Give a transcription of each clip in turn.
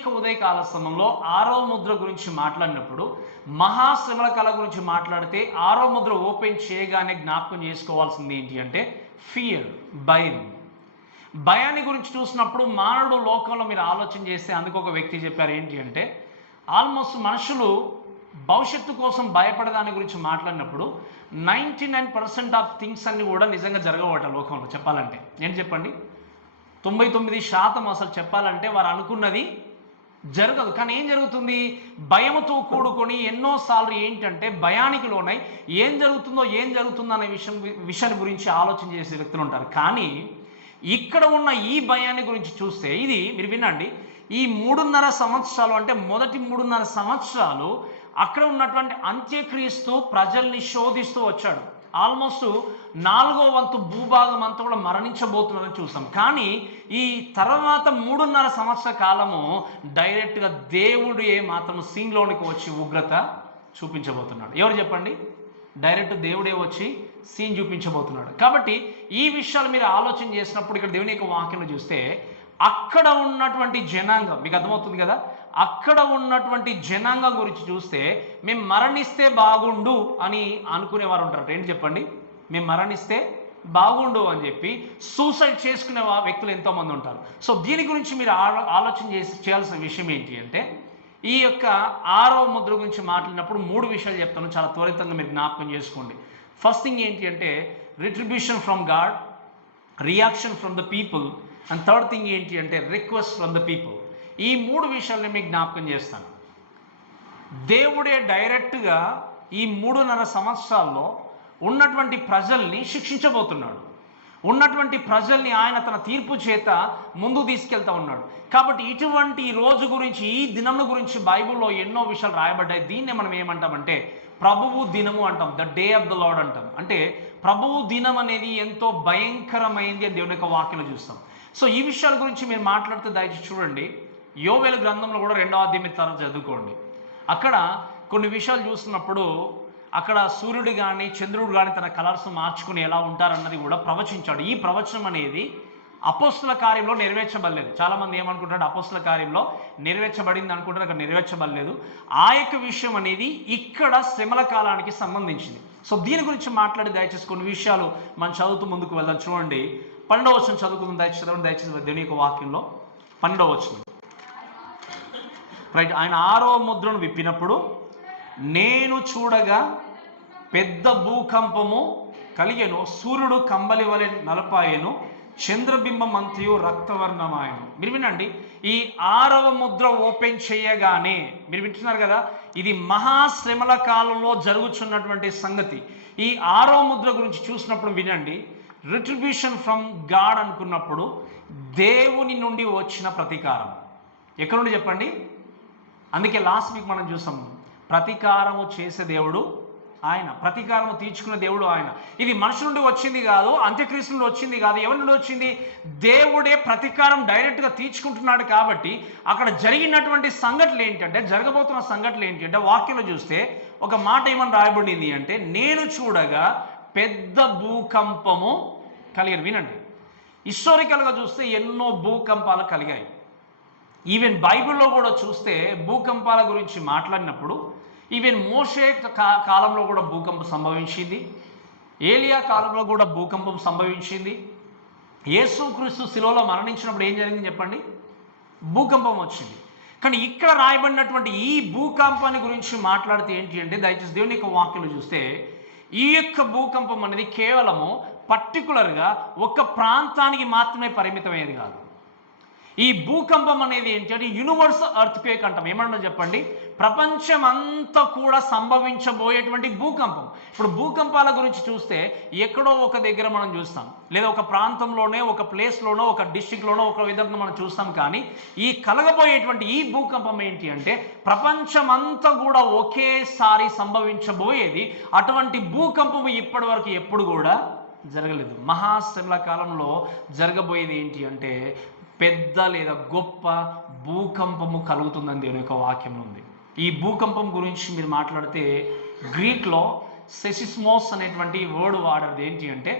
యొక్క ఉదయకాల సమయంలో ఆరో ముద్ర గురించి మాట్లాడినప్పుడు మహాశ్రమల కళ గురించి మాట్లాడితే ఆరో ముద్ర ఓపెన్ చేయగానే జ్ఞాపకం చేసుకోవాల్సింది ఏంటి అంటే ఫియర్, భయం. భయాన్ని గురించి చూసినప్పుడు మానవుడు లోకంలో మీరు ఆలోచన చేస్తే అందుకు ఒక వ్యక్తి చెప్పారు ఏంటి అంటే ఆల్మోస్ట్ మనుషులు భవిష్యత్తు కోసం భయపడదాని గురించి మాట్లాడినప్పుడు 99% ఆఫ్ థింగ్స్ అన్నీ కూడా నిజంగా జరగవట లోకంలో చెప్పాలంటే. ఏంటి చెప్పండి, 99% అసలు చెప్పాలంటే వారు అనుకున్నది జరగదు. కానీ ఏం జరుగుతుంది, భయంతో కూడుకొని ఎన్నోసార్లు ఏంటంటే భయానికి లోనై ఏం జరుగుతుందో అనే విషయాన్ని గురించి ఆలోచన చేసే వ్యక్తులు ఉంటారు. కానీ ఇక్కడ ఉన్న ఈ భయాన్ని గురించి చూస్తే ఇది మీరు వినండి, ఈ 3.5 సంవత్సరాలు అంటే మొదటి 3.5 సంవత్సరాలు అక్కడ ఉన్నటువంటి అంత్యక్రీస్తు ప్రజల్ని శోధిస్తూ వచ్చాడు. ఆల్మోస్ట్ 4వ వంతు భూభాగం అంతా కూడా మరణించబోతున్నారని చూసాం. కానీ ఈ తర్వాత 3.5 సంవత్సర కాలము డైరెక్ట్గా దేవుడు మాత్రం సీన్లోనికి వచ్చి ఉగ్రత చూపించబోతున్నాడు. ఎవరు చెప్పండి, డైరెక్ట్ దేవుడే వచ్చి సీన్ చూపించబోతున్నాడు. కాబట్టి ఈ విషయాలు మీరు ఆలోచన చేసినప్పుడు ఇక్కడ దేవుని యొక్క వాక్యం చూస్తే అక్కడ ఉన్నటువంటి జనాంగం మీకు అర్థమవుతుంది కదా, అక్కడ ఉన్నటువంటి జనాంగం గురించి చూస్తే మేము మరణిస్తే బాగుండు అని అనుకునేవారు ఉంటారు. ఏంటి చెప్పండి, మేము మరణిస్తే బాగుండు అని చెప్పి సూసైడ్ చేసుకునే వ్యక్తులు ఎంతోమంది ఉంటారు. సో దీని గురించి మీరు ఆలోచన చేయాల్సిన విషయం ఏంటి అంటే ఈ యొక్క 6వ ముద్ర గురించి మాట్లాడినప్పుడు 3 విషయాలు చెప్తాను, చాలా త్వరితంగా మీరు జ్ఞాపకం చేసుకోండి. ఫస్ట్ థింగ్ ఏంటి అంటే retribution from God, reaction from the people, and third thing ఏంటి అంటే రిక్వెస్ట్ ఫ్రమ్ ద పీపుల్. ఈ 3 విషయాలని మీకు జ్ఞాపకం చేస్తాను. దేవుడే డైరెక్ట్గా ఈ 3.5 సంవత్సరాల్లో ఉన్నటువంటి ప్రజల్ని శిక్షించబోతున్నాడు. ఉన్నటువంటి ప్రజల్ని ఆయన తన తీర్పు చేత ముందుకు తీసుకెళ్తా ఉన్నాడు. కాబట్టి ఇటువంటి రోజు గురించి, ఈ దినముల గురించి బైబిల్లో ఎన్నో విషయాలు రాయబడ్డాయి. దీన్నే మనం ఏమంటామంటే ప్రభువు దినము అంటాం, the day of the lord అంటాం. అంటే ప్రభువు దినం అనేది ఎంతో భయంకరమైంది అని దేవుని యొక్క వాక్యంలో చూస్తాం. సో ఈ విషయాల గురించి మీరు మాట్లాడితే దయచేసి చూడండి, యోవేలు గ్రంథంలో కూడా 2వ అధ్యాయం తర్వాత చదువుకోండి. అక్కడ కొన్ని విషయాలు చూస్తున్నప్పుడు అక్కడ సూర్యుడు కానీ చంద్రుడు కానీ తన కలర్స్ మార్చుకుని ఎలా ఉంటారన్నది కూడా ప్రవచించాడు. ఈ ప్రవచనం అనేది అపోస్తుల కార్యంలో నెరవేర్చబడలేదు. చాలామంది ఏమనుకుంటారు, అపోస్తుల కార్యంలో నెరవేర్చబడింది అనుకుంటారు, అక్కడ నెరవేర్చబడలేదు. ఆ యొక్క విషయం అనేది ఇక్కడ శ్రమల కాలానికి సంబంధించింది. సో దీని గురించి మాట్లాడి దయచేసి కొన్ని విషయాలు మనం చదువుతూ ముందుకు వెళ్దాం. చూడండి 12వ వచనం చదువుకుందాం, దయచేసి దేవుని యొక్క వాక్యంలో 12వ వచనం. రైట్, ఆయన 6వ ముద్రను విప్పినప్పుడు నేను చూడగా పెద్ద భూకంపము కలిగెను, సూర్యుడు కంబలి వలె నలపాయెను, చంద్రబింబం అంతయు రక్తవర్ణమాయను. మీరు వినండి, ఈ 6వ ముద్ర ఓపెన్ చేయగానే మీరు వింటున్నారు కదా, ఇది మహాశ్రమల కాలంలో జరుగుతున్నటువంటి సంగతి. ఈ 6వ ముద్ర గురించి చూసినప్పుడు వినండి, రిట్రిబ్యూషన్ ఫ్రమ్ గాడ్ అనుకున్నప్పుడు దేవుని నుండి వచ్చిన ప్రతీకారం. ఎక్కడ నుండి చెప్పండి, అందుకే లాస్ట్ వీక్ మనం చూసాం, ప్రతీకారము చేసే దేవుడు ఆయన, ప్రతీకారము తీర్చుకునే దేవుడు ఆయన. ఇది మనుషుల నుండి వచ్చింది కాదు, అంత్యక్రీస్తు నుండి వచ్చింది కాదు. ఎవరి నుండి వచ్చింది, దేవుడే ప్రతీకారం డైరెక్ట్గా తీర్చుకుంటున్నాడు. కాబట్టి అక్కడ జరిగినటువంటి సంఘటనలు ఏంటంటే, జరగబోతున్న సంఘటనలు ఏంటి అంటే వాక్యంలో చూస్తే ఒక మాట ఏమని రాయబడింది అంటే నేను చూడగా పెద్ద భూకంపము కలిగాను. వినండి, హిస్టారికల్గా చూస్తే ఎన్నో భూకంపాలు కలిగాయి. ఈవెన్ బైబిల్లో కూడా చూస్తే భూకంపాల గురించి మాట్లాడినప్పుడు ఈవెన్ మోషే కాలంలో కూడా భూకంపం సంభవించింది, ఏలియా కాలంలో కూడా భూకంపం సంభవించింది. యేసుక్రీస్తు శిలువలో మరణించినప్పుడు ఏం జరిగింది చెప్పండి, భూకంపం వచ్చింది. కానీ ఇక్కడ రాయబడినటువంటి ఈ భూకంపాన్ని గురించి మాట్లాడితే ఏంటి అంటే దయచేసి దేవుని యొక్క వాక్యంలో చూస్తే ఈ యొక్క భూకంపం అనేది కేవలము పర్టికులర్గా ఒక ప్రాంతానికి మాత్రమే పరిమితమయ్యేది కాదు. ఈ భూకంపం అనేది ఏంటి అంటే యూనివర్సల్ ఎర్త్క్వేక్ అంటాం. ఏమన్నా చెప్పండి, ప్రపంచం అంతా కూడా సంభవించబోయేటువంటి భూకంపం. ఇప్పుడు భూకంపాల గురించి చూస్తే ఎక్కడో ఒక దగ్గర మనం చూస్తాం, లేదా ఒక ప్రాంతంలోనే, ఒక ప్లేస్లోనో, ఒక డిస్ట్రిక్ట్లోనో ఒక విధంగా మనం చూస్తాం. కానీ ఈ కలగబోయేటువంటి ఈ భూకంపం ఏంటి అంటే ప్రపంచం అంతా కూడా ఒకేసారి సంభవించబోయేది. అటువంటి భూకంపం ఇప్పటి వరకు ఎప్పుడు కూడా జరగలేదు. మహాశ్రమల కాలంలో జరగబోయేది ఏంటి అంటే పెద్ద లేదా గొప్ప భూకంపము కలుగుతుందని దేవుని యొక్క వాక్యం ఉంది. ఈ భూకంపం గురించి మీరు మాట్లాడితే గ్రీక్లో సెసిస్మోస్ అనేటువంటి వర్డ్ వాడేది ఏంటి అంటే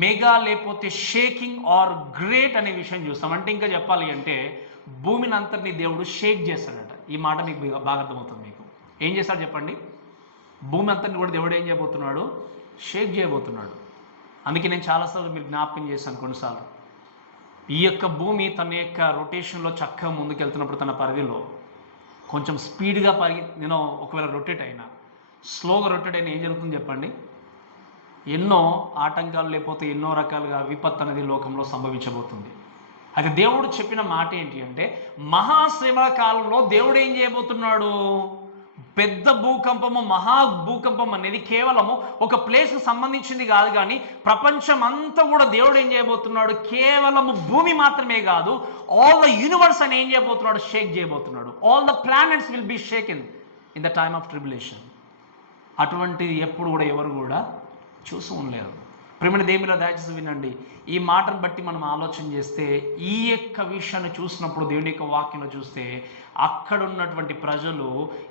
మెగా లేకపోతే షేకింగ్ ఆర్ గ్రేట్ అనే విషయం చూస్తాం. అంటే ఇంకా చెప్పాలి అంటే భూమిని అంతటిని దేవుడు షేక్ చేస్తాడట. ఈ మాట మీకు బాగా అర్థమవుతుంది. మీకు ఏం చేస్తాడు చెప్పండి? భూమి అంతటిని కూడా దేవుడు ఏం చేయబోతున్నాడు? షేక్ చేయబోతున్నాడు. అందుకే నేను చాలాసార్లు మీరు జ్ఞాపకం చేశాను కొన్నిసార్లు. ఈ యొక్క భూమి తన యొక్క రొటేషన్లో చక్కగా ముందుకెళ్తున్నప్పుడు తన పరిధిలో కొంచెం స్పీడ్గా నేను ఒకవేళ రొటేట్ అయినా, స్లోగా రొటేట్ అయినా ఏం జరుగుతుంది చెప్పండి? ఎన్నో ఆటంకాలు లేకపోతే ఎన్నో రకాలుగా విపత్తు అనేది లోకంలో సంభవించబోతుంది. అయితే దేవుడు చెప్పిన మాట ఏంటి అంటే, మహాశ్రమల కాలంలో దేవుడు ఏం చేయబోతున్నాడు? పెద్ద భూకంపము, మహా భూకంపం అనేది కేవలము ఒక ప్లేస్కి సంబంధించింది కాదు, కానీ ప్రపంచం అంతా కూడా దేవుడు ఏం చేయబోతున్నాడు? కేవలము భూమి మాత్రమే కాదు, ఆల్ ద యూనివర్స్ అని ఏం చేయబోతున్నాడు? షేక్ చేయబోతున్నాడు. All the planets will be షేకెన్ in the time of tribulation. అటువంటిది ఎప్పుడు కూడా ఎవరు కూడా చూసి ఉండలేరు. ప్రేమని దేవునిలో దయచేసి వినండి. ఈ మాటను బట్టి మనం ఆలోచన చేస్తే, ఈ యొక్క విషయాన్ని చూసినప్పుడు దేవుని యొక్క వాక్యంలో చూస్తే, అక్కడ ఉన్నటువంటి ప్రజలు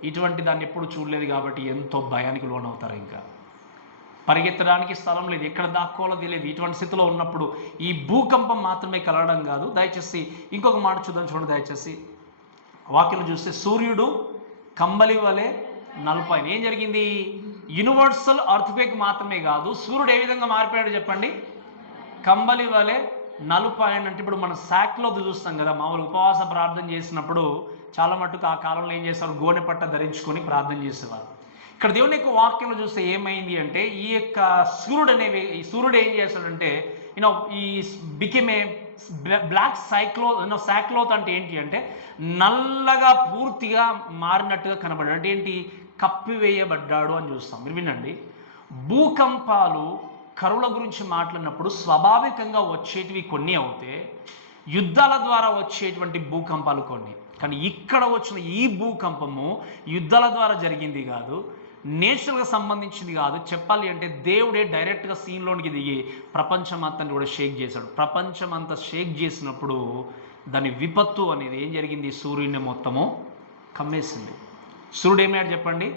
ఇటువంటి దాన్ని ఎప్పుడు చూడలేదు కాబట్టి ఎంతో భయానికి లోనవుతారు. ఇంకా పరిగెత్తడానికి స్థలం లేదు, ఎక్కడ దాక్కోవాలో తెలియదు. ఇటువంటి స్థితిలో ఉన్నప్పుడు ఈ భూకంపం మాత్రమే కలగడం కాదు. దయచేసి ఇంకొక మాట చూద్దాం, చూడండి దయచేసి. వాక్యం చూస్తే సూర్యుడు కంబలి వలె నలుపైన. ఏం జరిగింది? యూనివర్సల్ అర్త్క్వేక్ మాత్రమే కాదు, సూర్యుడు ఏ విధంగా మారిపోయాడు చెప్పండి? కంబలి వలె నలుపైన. అంటే ఇప్పుడు మనం శాక్లో చూస్తాం కదా, మామూలు ఉపవాస ప్రార్థన చేసినప్పుడు చాలా మటుకు ఆ కాలంలో ఏం చేస్తారు? గోనె పట్ట ధరించుకొని ప్రార్థన చేసేవారు. ఇక్కడ దేవుని యొక్క వాక్యంలో చూస్తే ఏమైంది అంటే, ఈ యొక్క సూర్యుడు ఏం చేస్తాడంటే, ఈ బికెమ్ ఏ బ్లాక్ సాక్లోత్ అంటే ఏంటి అంటే, నల్లగా పూర్తిగా మారినట్టుగా కనబడాడు. అంటే ఏంటి? కప్పివేయబడ్డాడు అని చూస్తాం. మీరు వినండి, భూకంపాలు కరువుల గురించి మాట్లాడినప్పుడు స్వాభావికంగా వచ్చేటివి కొన్ని అవుతే, యుద్ధాల ద్వారా వచ్చేటువంటి భూకంపాలు కొన్ని. కానీ ఇక్కడ వచ్చిన ఈ భూకంపము యుద్ధాల ద్వారా జరిగింది కాదు, నేచురల్గా సంబంధించింది కాదు. చెప్పాలి అంటే దేవుడే డైరెక్ట్గా సీన్లోనికి దిగి ప్రపంచం అంతా కూడా షేక్ చేశాడు. ప్రపంచం అంతా షేక్ చేసినప్పుడు దాని విపత్తు అనేది ఏం జరిగింది? సూర్యుడిని మొత్తము కమ్మేసింది. సూర్యుడు ఏమయ్యాడు చెప్పండి?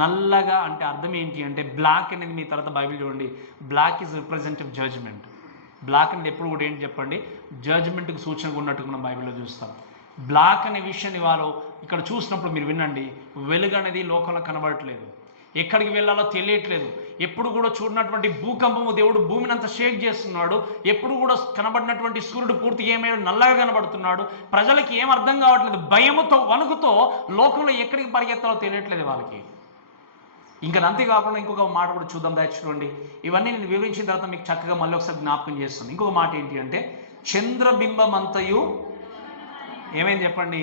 నల్లగా. అంటే అర్థం ఏంటి అంటే, బ్లాక్ అనేది మీ తర్వాత బైబిల్ చూడండి, black is representative judgement. Black అనేది ఎప్పుడు కూడా ఏంటి చెప్పండి? జడ్జ్మెంట్కి సూచనగా ఉన్నట్టుగా మనం బైబిల్లో చూస్తాం. బ్లాక్ అనే విషయాన్ని వారు ఇక్కడ చూసినప్పుడు మీరు వినండి, వెలుగు అనేది లోకంలో కనబడట్లేదు, ఎక్కడికి వెళ్ళాలో తెలియట్లేదు. ఎప్పుడు కూడా చూడనటువంటి భూకంపము దేవుడు భూమిని అంతా షేక్ చేస్తున్నాడు. ఎప్పుడు కూడా కనబడినటువంటి సూర్యుడు పూర్తిగా ఏమైనా నల్లగా కనబడుతున్నాడు. ప్రజలకి ఏం అర్థం కావట్లేదు, భయముతో వణుకుతో లోకంలో ఎక్కడికి పరిగెత్తాలో తెలియట్లేదు వాళ్ళకి. ఇంకా అంతేకాకుండా ఇంకొక మాట కూడా చూద్దాం, దయచేయండి. ఇవన్నీ నేను వివరించిన తర్వాత మీకు చక్కగా మళ్ళీ ఒకసారి జ్ఞాపకం చేస్తాను. ఇంకొక మాట ఏంటి అంటే, చంద్రబింబం అంతయు ఏమైంది చెప్పండి?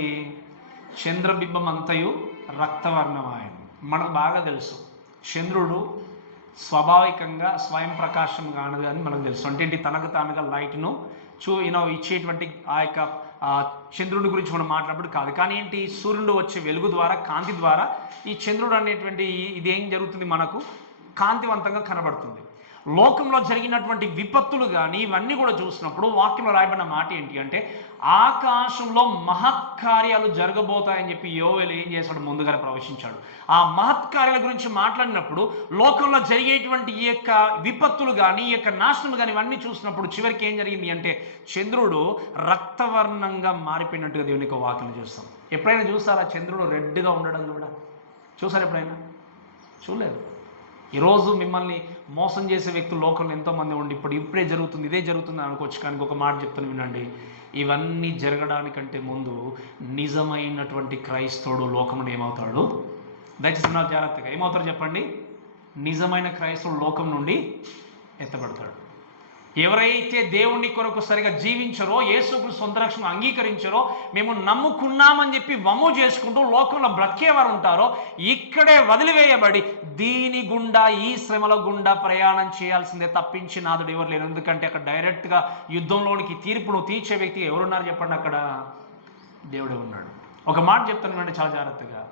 చంద్రబింబం అంతయు రక్తవర్ణమాయను. మనకు బాగా తెలుసు, చంద్రుడు స్వాభావికంగా స్వయం ప్రకాశం కానదు అని మనకు తెలుసు. అంటే ఏంటి? తనకు తానుగా లైట్ను ఇచ్చేటువంటి ఆ యొక్క చంద్రుడి గురించి మనం మాట్లాడినప్పుడు కాదు. కానీ ఏంటి? సూర్యుడు వచ్చే వెలుగు ద్వారా, కాంతి ద్వారా ఈ చంద్రుడు అనేటువంటి ఇదేం జరుగుతుంది? మనకు కాంతివంతంగా కనబడుతుంది. లోకంలో జరిగినటువంటి విపత్తులు కానీ ఇవన్నీ కూడా చూసినప్పుడు వాక్యంలో రాయబడిన మాట ఏంటి అంటే, ఆకాశంలో మహత్కార్యాలు జరగబోతాయని చెప్పి యోవేలు ఏం చేశాడు? ముందుగానే ప్రవచించాడు. ఆ మహత్కార్యాల గురించి మాట్లాడినప్పుడు లోకంలో జరిగేటువంటి ఈ యొక్క విపత్తులు కానీ, ఈ యొక్క నాశనం కానీ ఇవన్నీ చూసినప్పుడు చివరికి ఏం జరిగింది అంటే, చంద్రుడు రక్తవర్ణంగా మారిపోయినట్టుగా దేవుని యొక్క వాక్యం చూస్తాం. ఎప్పుడైనా చూసారా చంద్రుడు రెడ్గా ఉండడం కూడా? చూసారు ఎప్పుడైనా? చూడలేదు. ఈరోజు మిమ్మల్ని మోసం చేసే వ్యక్తులు లోకంలో ఎంతోమంది ఉండి ఇప్పుడే జరుగుతుంది, ఇదే జరుగుతుంది అనుకోవచ్చు. కానీ ఒక మాట చెప్తాను వినండి, ఇవన్నీ జరగడానికంటే ముందు నిజమైనటువంటి క్రైస్తవుడు లోకంలో ఏమవుతాడు? దయచేసి నాకు జాగ్రత్తగా ఏమవుతారు చెప్పండి? నిజమైన క్రైస్తవుడు లోకం నుండి ఎత్తబడతాడు. ఎవరైతే దేవుని కొరకు సరిగా జీవించరో, యేసుక్రీస్తు సొంత రక్షణ అంగీకరించరో, మేము నమ్ముకున్నామని చెప్పి వమ్ము చేసుకుంటూ లోకంలో బ్రతికేవారు ఉంటారో, ఇక్కడే వదిలివేయబడి దీని గుండా, ఈ శ్రమల గుండా ప్రయాణం చేయాల్సిందే తప్పించి నాదుడు ఎవరు లేరు. ఎందుకంటే అక్కడ డైరెక్ట్గా యుద్ధంలోనికి తీర్పును తీర్చే వ్యక్తి ఎవరున్నారు చెప్పండి? అక్కడ దేవుడే ఉన్నాడు. ఒక మాట చెప్తాను అంటే చాలా జాగ్రత్తగా,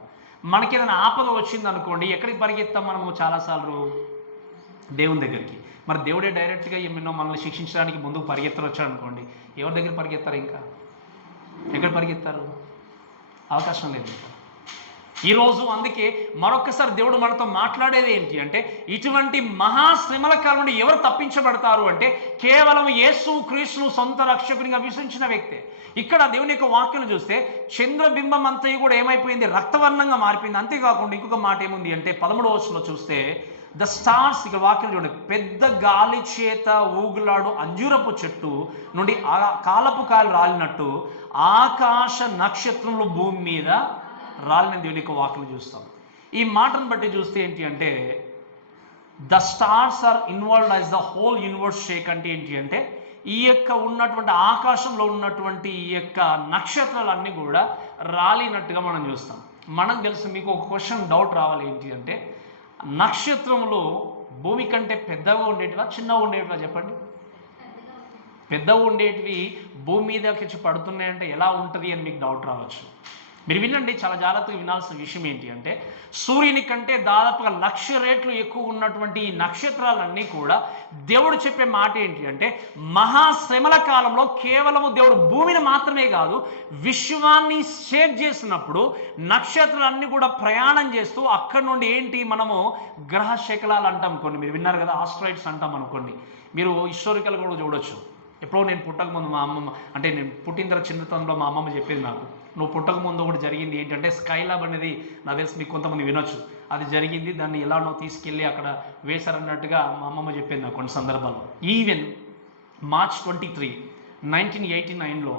మనకి ఏదైనా ఆపద వచ్చింది అనుకోండి, ఎక్కడికి పరిగెత్తాం మనము? చాలాసార్లు దేవుని దగ్గరికి. మరి దేవుడే డైరెక్ట్గా ఎన్నో మనల్ని శిక్షించడానికి ముందుకు పరిగెత్తలు వచ్చాడు అనుకోండి, ఎవరి దగ్గర పరిగెత్తారు? ఇంకా ఎక్కడ పరిగెత్తారు? అవకాశం లేదు. ఈరోజు అందుకే మరొకసారి దేవుడు మనతో మాట్లాడేది ఏంటి అంటే, ఇటువంటి మహాశ్రమల కాలం నుండి ఎవరు తప్పించబడతారు అంటే కేవలం యేసు క్రీస్తును సొంత రక్షకునిగా విశ్వసించిన వ్యక్తే. ఇక్కడ దేవుని యొక్క వాక్యం చూస్తే చంద్రబింబం అంతయు కూడా ఏమైపోయింది, రక్తవర్ణంగా మారిపోయింది. అంతేకాకుండా ఇంకొక మాట ఏముంది అంటే 13వ వచనంలో చూస్తే ద స్టార్స్, ఇక్కడ వాక్యం చూడండి, పెద్ద గాలి చేత ఊగులాడు అంజూరపు చెట్టు నుండి కాలపు కాయలు రాలినట్టు ఆకాశ నక్షత్రములు భూమి మీద రాలిన దేవుని యొక్క వాక్యం చూస్తాం. ఈ మాటను బట్టి చూస్తే ఏంటి అంటే the stars are involved as the whole universe shake. అంటే ఏంటి అంటే ఈ యొక్క ఉన్నటువంటి ఆకాశంలో ఉన్నటువంటి ఈ యొక్క నక్షత్రాలన్నీ కూడా రాలినట్టుగా మనం చూస్తాం. మనకు తెలుసు, మీకు ఒక క్వశ్చన్ డౌట్ రావాలి ఏంటి అంటే, నక్షత్రములు భూమి కంటే పెద్దగా ఉండేటివా చిన్నగా ఉండేటివా చెప్పండి? పెద్దగా ఉండేటివి భూమి మీదకి పడుతున్నాయంటే ఎలా ఉంటుంది అని మీకు డౌట్ రావచ్చు. మీరు వినండి, చాలా జాగ్రత్తగా వినాల్సిన విషయం ఏంటి అంటే, సూర్యుని కంటే దాదాపుగా 1,00,000 రెట్లు ఎక్కువ ఉన్నటువంటి ఈ నక్షత్రాలన్నీ కూడా దేవుడు చెప్పే మాట ఏంటి అంటే, మహాశ్రమల కాలంలో కేవలము దేవుడు భూమిని మాత్రమే కాదు విశ్వాన్ని షేక్ చేసినప్పుడు నక్షత్రాలన్నీ కూడా ప్రయాణం చేస్తూ అక్కడ నుండి ఏంటి మనము గ్రహ శకలాలు అంటాం కొన్ని, మీరు విన్నారు కదా, ఆస్ట్రాయిడ్స్ అంటాం అనుకోండి. మీరు హిస్టారికల్ కూడా చూడొచ్చు. ఎప్పుడో నేను పుట్టక ముందు మా అమ్మమ్మ, అంటే నేను పుట్టిన తర్వాత చిన్నతనంలో మా అమ్మమ్మ చెప్పేది నాకు, నువ్వు పుట్టక ముందు ఒకటి జరిగింది ఏంటంటే స్కైలాబ్ అనేది, నాకు తెలిసి మీకు కొంతమంది వినొచ్చు, అది జరిగింది, దాన్ని ఎలానో తీసుకెళ్ళి అక్కడ వేశారన్నట్టుగా మా అమ్మమ్మ చెప్పింది నాకు కొన్ని సందర్భాల్లో. ఈవెన్ March 23, 1989లో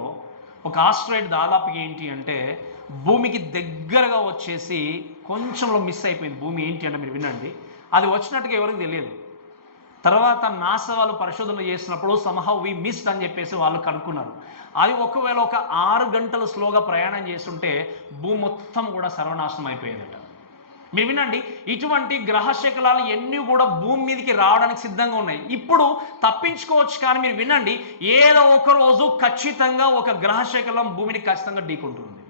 ఒక ఆస్ట్రాయిడ్ దాదాపుగా ఏంటి అంటే భూమికి దగ్గరగా వచ్చేసి కొంచెంలో మిస్ అయిపోయింది. భూమి ఏంటి అంటే మీరు వినండి, అది వచ్చినట్టుగా ఎవరికి తెలియదు. తర్వాత నాసా వాళ్ళు పరిశోధనలు చేసినప్పుడు సమ్హౌ వి మిస్డ్ అని చెప్పేసి వాళ్ళు కనుక్కున్నారు. అది ఒకవేళ ఒక 6 గంటలు స్లోగా ప్రయాణం చేస్తుంటే భూమి మొత్తం కూడా సర్వనాశనం అయిపోయేదట. మీరు వినండి, ఇటువంటి గ్రహ శకలాలు ఎన్ని కూడా భూమి మీదకి రావడానికి సిద్ధంగా ఉన్నాయి. ఇప్పుడు తప్పించుకోవచ్చు, కానీ మీరు వినండి, ఏదో ఒక రోజు ఖచ్చితంగా ఒక గ్రహ శకలం భూమిని ఖచ్చితంగా ఢీకొంటుంది.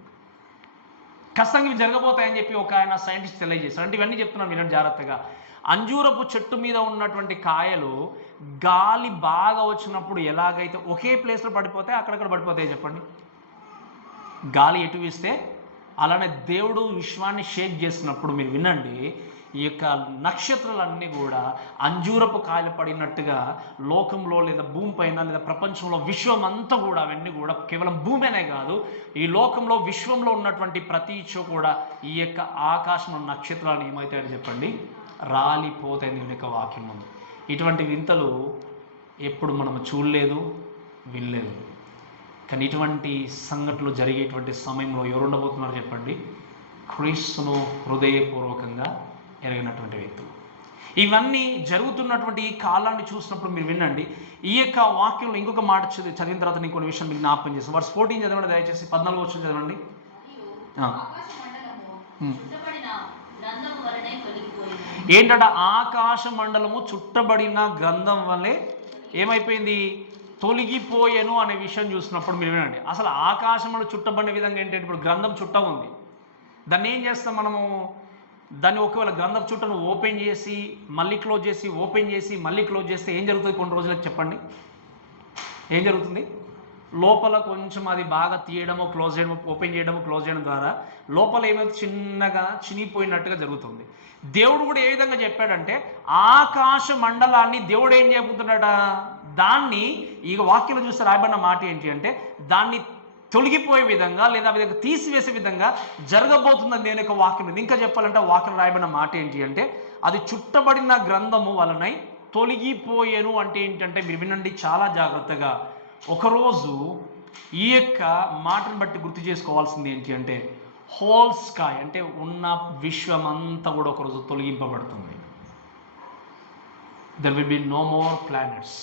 ఖచ్చితంగా ఇవి జరగబోతాయని చెప్పి ఒక ఆయన సైంటిస్ట్ తెలియజేశారు. అంటే ఇవన్నీ చెప్తున్నాను, వినండి జాగ్రత్తగా. అంజూరపు చెట్టు మీద ఉన్నటువంటి కాయలు గాలి బాగా వచ్చినప్పుడు ఎలాగైతే ఒకే ప్లేస్లో పడిపోతే అక్కడక్కడ పడిపోతాయి చెప్పండి, గాలి ఎటు వీస్తే అలానే దేవుడు విశ్వాన్ని షేక్ చేసినప్పుడు మీరు వినండి, ఈ యొక్క నక్షత్రాలన్నీ కూడా అంజూరపు కాయలు పడినట్టుగా లోకంలో లేదా భూమి పైన లేదా ప్రపంచంలో విశ్వం అంతా కూడా అవన్నీ కూడా కేవలం భూమి అనే కాదు, ఈ లోకంలో విశ్వంలో ఉన్నటువంటి ప్రతి చో కూడా ఈ యొక్క ఆకాశంలో నక్షత్రాలు ఏమవుతాయని చెప్పండి, రాలిపోతాయి దేవుని యొక్క వాక్యం ముందు. ఇటువంటి వింతలు ఎప్పుడు మనం చూడలేదు, వినలేదు. కానీ ఇటువంటి సంఘటనలు జరిగేటువంటి సమయంలో ఎవరు ఉండబోతున్నారు చెప్పండి? క్రీస్తును హృదయపూర్వకంగా ఎరిగినటువంటి వ్యక్తులు. ఇవన్నీ జరుగుతున్నటువంటి ఈ కాలాన్ని చూసినప్పుడు మీరు వినండి, ఈ యొక్క వాక్యంలో ఇంకొక మాట చదివిన తర్వాత నేను కొన్ని విషయం మీకు జ్ఞాపకం చేస్తాను. వర్స్ 14 చదవండి దయచేసి, 14వ వచనం చదవండి. ఏంటంటే ఆకాశ మండలము చుట్టబడిన గ్రంథం వల్లే ఏమైపోయింది, తొలగిపోయాను అనే విషయం చూసినప్పుడు మీరు వినండి, అసలు ఆకాశంలో చుట్టబడిన విధంగా ఏంటంటే ఇప్పుడు గ్రంథం చుట్ట ఉంది, దాన్ని ఏం చేస్తాం మనము, దాన్ని ఒకవేళ గ్రంథం చుట్టను ఓపెన్ చేసి మళ్ళీ క్లోజ్ చేసి ఓపెన్ చేసి మళ్ళీ క్లోజ్ చేస్తే ఏం జరుగుతుంది కొన్ని రోజులకు చెప్పండి? ఏం జరుగుతుంది? లోపల కొంచెం అది బాగా తీయడము క్లోజ్ చేయడము ఓపెన్ చేయడము క్లోజ్ చేయడం ద్వారా లోపల ఏమైతే చిన్నగా చినిగిపోయినట్టుగా జరుగుతుంది. దేవుడు కూడా ఏ విధంగా చెప్పాడంటే ఆకాశ మండలాన్ని దేవుడు ఏం చేయబోతున్నాడా, దాన్ని ఈ వాక్యంలో చూస్తే రాయబడిన మాట ఏంటి అంటే దాన్ని తొలగిపోయే విధంగా లేదా విధంగా తీసివేసే విధంగా జరగబోతుందని నేను ఒక వాక్యం. ఇంకా చెప్పాలంటే వాక్యం రాయబడిన మాట ఏంటి అంటే అది చుట్టబడిన గ్రంథము వలనై తొలగిపోయేను అంటే ఏంటంటే మీరు వినండి చాలా జాగ్రత్తగా. ఒకరోజు ఈ యొక్క మాటను బట్టి గుర్తు చేసుకోవాల్సింది ఏంటి అంటే హోల్ స్కై అంటే ఉన్న విశ్వం అంతా కూడా ఒకరోజు తొలగింపబడుతుంది. There will be no more planets,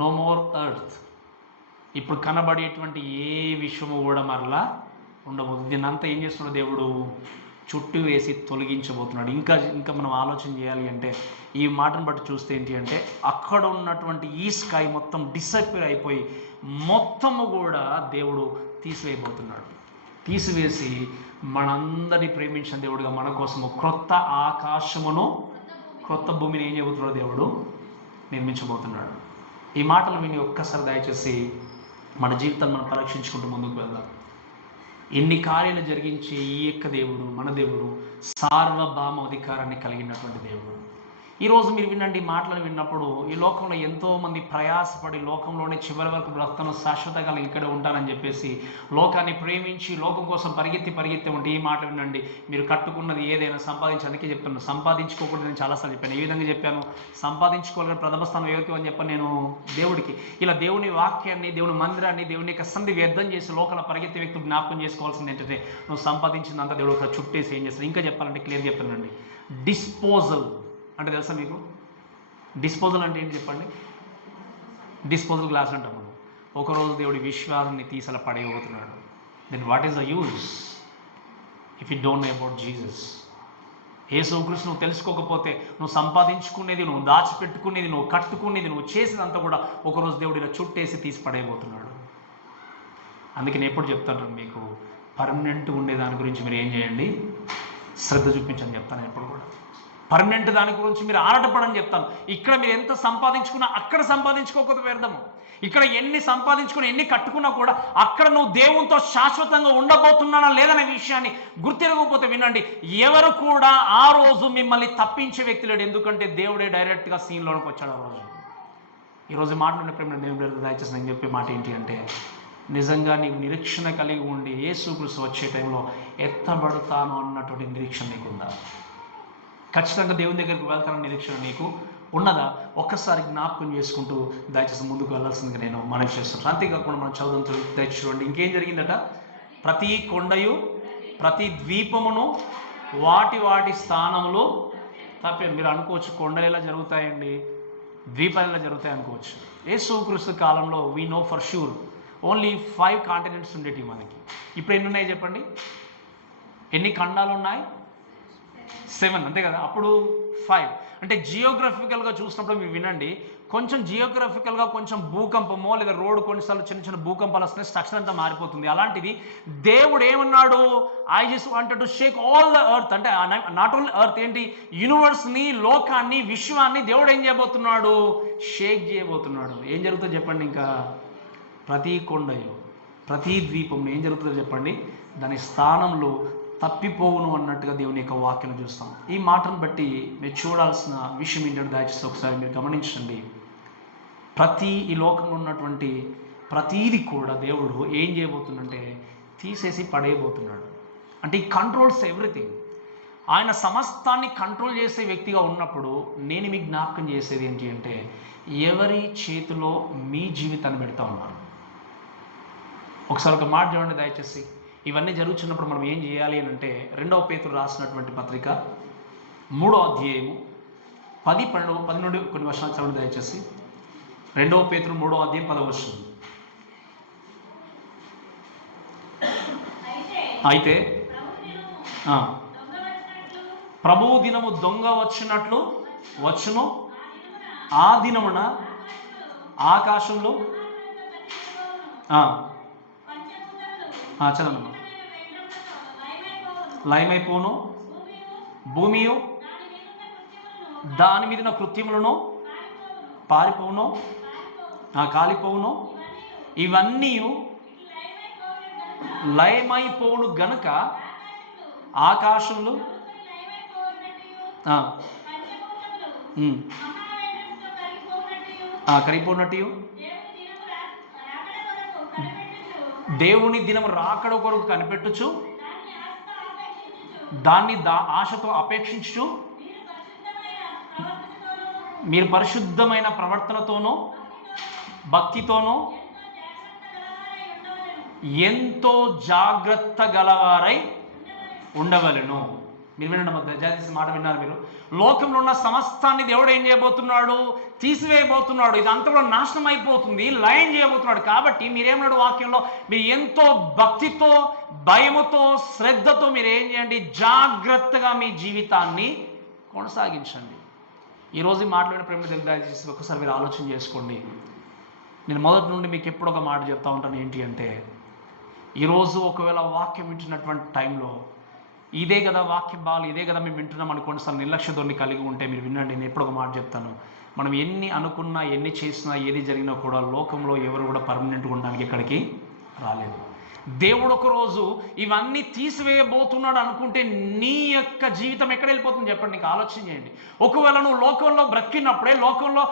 no more earth. ఇప్పుడు కనబడేటువంటి ఏ విశ్వము కూడా మరలా ఉండబోతుంది. దీన్ని అంతా ఏం చేస్తున్నాడు దేవుడు, చుట్టూ వేసి తొలగించబోతున్నాడు. ఇంకా మనం ఆలోచన చేయాలి అంటే ఈ మాటను బట్టి చూస్తే ఏంటి అంటే అక్కడ ఉన్నటువంటి ఈ స్కై మొత్తం డిసప్పేర్ అయిపోయి మొత్తము కూడా దేవుడు తీసివేయబోతున్నాడు. తీసివేసి మనందరినీ ప్రేమించిన దేవుడుగా మన కోసము క్రొత్త ఆకాశమును క్రొత్త భూమిని ఏం చేయబోతున్నాడు దేవుడు నిర్మించబోతున్నాడు. ఈ మాటలు విని ఒక్కసారి దయచేసి మన జీవితాన్ని మనం పరీక్షించుకుంటూ ముందుకు వెళ్దాం. ఎన్ని కార్యాలు జరిగించే ఈ యొక్క దేవుడు, మన దేవుడు సార్వభౌమ అధికారాన్ని కలిగినటువంటి దేవుడు. ఈరోజు మీరు వినండి, మాటలు విన్నప్పుడు ఈ లోకంలో ఎంతోమంది ప్రయాసపడి లోకంలోనే చివరి వరకు బ్రతకను, శాశ్వతకాలం ఇక్కడే ఉంటానని చెప్పేసి లోకాన్ని ప్రేమించి లోకం కోసం పరిగెత్తి ఉంటే ఈ మాట వినండి, మీరు కట్టుకున్నది ఏదైనా సంపాదించడానికి చెప్తున్నాను. సంపాదించుకోకూడదు నేను చాలాసార్లు చెప్పాను. ఏ విధంగా చెప్పాను? సంపాదించుకోవాలని ప్రథమ స్థానం ఎవరికి అని చెప్పాను నేను? దేవుడికి. ఇలా దేవుని వాక్యాన్ని, దేవుని మందిరాన్ని, దేవుని యొక్క సంధి వ్యర్థం చేసి లోకల పరిగెత్తే వ్యక్తులు జ్ఞాపకం చేసుకోవాల్సింది ఏంటంటే, నువ్వు సంపాదించిందంతా దేవుడు ఒక చుట్టేసి ఏం చేస్తారు? ఇంకా చెప్పాలంటే క్లియర్ చెప్తానండి, డిస్పోజల్ అంటే తెలుసా మీకు? డిస్పోజల్ అంటే ఏంటి చెప్పండి? డిస్పోజల్ గ్లాస్ అంటాం మనం. ఒకరోజు దేవుడి విశ్వాసాన్ని తీసల పడేయబోతున్నాడు. Then what is the use if you don't know about Jesus? యేసుక్రీస్తు నువ్వు తెలుసుకోకపోతే, నువ్వు సంపాదించుకునేది, నువ్వు దాచిపెట్టుకునేది, నువ్వు కట్టుకునేది, నువ్వు చేసేదంతా కూడా ఒకరోజు దేవుడు ఇలా చుట్టేసి తీసి పడేయబోతున్నాడు. అందుకే నేను ఎప్పుడు చెప్తాను మీకు, పర్మనెంట్ ఉండే దాని గురించి మీరు ఏం చేయండి? శ్రద్ధ చూపించని చెప్తాను ఎప్పుడు కూడా. పర్మనెంట్ దాని గురించి మీరు ఆరాటపడని చెప్తాను. ఇక్కడ మీరు ఎంత సంపాదించుకున్నా అక్కడ సంపాదించుకోకపోతే వ్యర్థము. ఇక్కడ ఎన్ని సంపాదించుకుని ఎన్ని కట్టుకున్నా కూడా అక్కడ నువ్వు దేవునితో శాశ్వతంగా ఉండబోతున్నానా లేదనే విషయాన్ని గుర్తిరగకపోతే వినండి, ఎవరు కూడా ఆ రోజు మిమ్మల్ని తప్పించే వ్యక్తి లేడు. ఎందుకంటే దేవుడే డైరెక్ట్గా సీన్లోకి వచ్చాడు ఆ రోజు. ఈరోజు మాట్లాడిన ప్రేమ దేవుడు దయచేసి నేను చెప్పే మాట ఏంటి అంటే, నిజంగా నీవు నిరీక్షణ కలిగి ఉండి యేసుక్రీస్తు వచ్చే టైంలో ఎత్తబడతాను అన్నటువంటి నిరీక్షణ నీకుందా? ఖచ్చితంగా దేవుని దగ్గరికి వెళ్తానన్న నిరీక్షణ నీకు ఉన్నదా? ఒక్కసారి జ్ఞాపకం చేసుకుంటూ దయచేసి ముందుకు వెళ్ళాల్సిందిగా నేను మనవి చేస్తున్నాను. అంతేకాకుండా మనం చదువుతూ దయచేసి చూడండి, ఇంకేం జరిగిందట? ప్రతి కొండయు ప్రతి ద్వీపమును వాటి స్థానములు తప్పేది. మీరు అనుకోవచ్చు కొండలు ఎలా జరుగుతాయండి, ద్వీపాలు ఎలా జరుగుతాయి అనుకోవచ్చు. యేసుక్రీస్తు కాలంలో we know for sure only 5 continents ఉండేవి మనకి. ఇప్పుడు ఎన్ని ఉన్నాయి చెప్పండి? ఎన్ని ఖండాలు ఉన్నాయి? 7, అంతే కదా. అప్పుడు 5. అంటే జియోగ్రఫికల్గా చూసినప్పుడు మీరు వినండి, కొంచెం జియోగ్రఫికల్గా కొంచెం భూకంపమో లేదా రోడ్డు కొన్నిసార్లు చిన్న భూకంపాలు వస్తున్నాయి, స్ట్రక్చర్ అంతా మారిపోతుంది. అలాంటిది దేవుడు ఏమన్నాడు? I just wanted to shake all the earth. అంటే నాట్ ఓన్లీ ఎర్త్, ఏంటి, యూనివర్స్ని, లోకాన్ని, విశ్వాన్ని దేవుడు ఏం చేయబోతున్నాడు? షేక్ చేయబోతున్నాడు. ఏం జరుగుతుందో చెప్పండి? ఇంకా ప్రతి కొండయు ప్రతి ద్వీపంలో ఏం జరుగుతుందో చెప్పండి? దాని స్థానంలో తప్పిపోవును అన్నట్టుగా దేవుని యొక్క వాక్యం చూస్తాం. ఈ మాటను బట్టి మీరు చూడాల్సిన విషయం ఏంటంటే దయచేసి ఒకసారి మీరు గమనించండి. ఈ లోకంలో ఉన్నటువంటి ప్రతీది కూడా దేవుడు ఏం చేయబోతుందంటే తీసేసి పడేయబోతున్నాడు. అంటే ఈ కంట్రోల్స్ ఎవ్రీథింగ్. ఆయన సమస్తాన్ని కంట్రోల్ చేసే వ్యక్తిగా ఉన్నప్పుడు నేను మీకు జ్ఞాపకం చేసేది ఏంటి అంటే, ఎవరి చేతిలో మీ జీవితాన్ని పెడతా ఉన్నారు? ఒకసారి ఒక మాట చూడండి దయచేసి. ఇవన్నీ జరుగుతున్నప్పుడు మనం ఏం చేయాలి అని అంటే, 2వ పేతురు రాసినటువంటి పత్రిక 3వ అధ్యాయము 10, 12 నుండి కొన్ని వర్షాలు చదవండి దయచేసి. 2వ పేతురు 3వ అధ్యాయం 10వ వచనం. అయితే ప్రభువు దినము దొంగ వచ్చినట్లు వచ్చును, ఆ దినమున ఆకాశంలో చదవమ్మా. లయమైపోను, భూమియు దాని మీద కృత్యములను పారిపోవును, కాలిపోవును, ఇవన్నీ లయమైపోవును గనుక ఆకాశంలో కరిగిపోనట్టు దేవుని దినం రాకడ కొరకు కనిపెట్టుచు దాన్ని ఆశతో అపేక్షించు మీరు పరిశుద్ధమైన ప్రవర్తనతోనూ భక్తితోనూ ఎంతో జాగ్రత్త గలవారై ఉండవలెను. మీరు వినండి, దయచేసి మాట విన్నారు మీరు. లోకంలో ఉన్న సమస్తాన్ని దేవుడు ఏం చేయబోతున్నాడు? తీసివేయబోతున్నాడు. ఇదంతా కూడా నాశనం అయిపోతుంది, లయం చేయబోతున్నాడు. కాబట్టి మీరేమన్నాడు వాక్యంలో? మీరు ఎంతో భక్తితో, భయముతో, శ్రద్ధతో మీరు ఏం చేయండి? జాగ్రత్తగా మీ జీవితాన్ని కొనసాగించండి. ఈరోజు మాట్లాడిన ప్రేమ దయచేసి ఒకసారి మీరు ఆలోచన చేసుకోండి. నేను మొదటి నుండి మీకు ఎప్పుడు ఒక మాట చెప్తా ఉంటాను, ఏంటి అంటే, ఈరోజు ఒకవేళ వాక్యం వింటున్నటువంటి టైంలో ఇదే కదా వాక్యం బాగా, ఇదే కదా మేము వింటున్నాం అనుకోండి, సార్ నిర్లక్ష్య ధోరణి కలిగి ఉంటే మీరు వినండి. నేను ఎప్పుడు ఒక మాట చెప్తాను, మనం ఎన్ని అనుకున్నా, ఎన్ని చేసినా, ఏది జరిగినా కూడా లోకంలో ఎవరు కూడా పర్మనెంట్గా ఉండడానికి ఇక్కడికి రాలేదు. దేవుడు ఒకరోజు ఇవన్నీ తీసివేయబోతున్నాడు అనుకుంటే నీ యొక్క జీవితం ఎక్కడ వెళ్ళిపోతుంది చెప్పండి? నీకు ఆలోచన చేయండి. ఒకవేళ నువ్వు లోకంలో బ్రతికినప్పుడే లోకంలో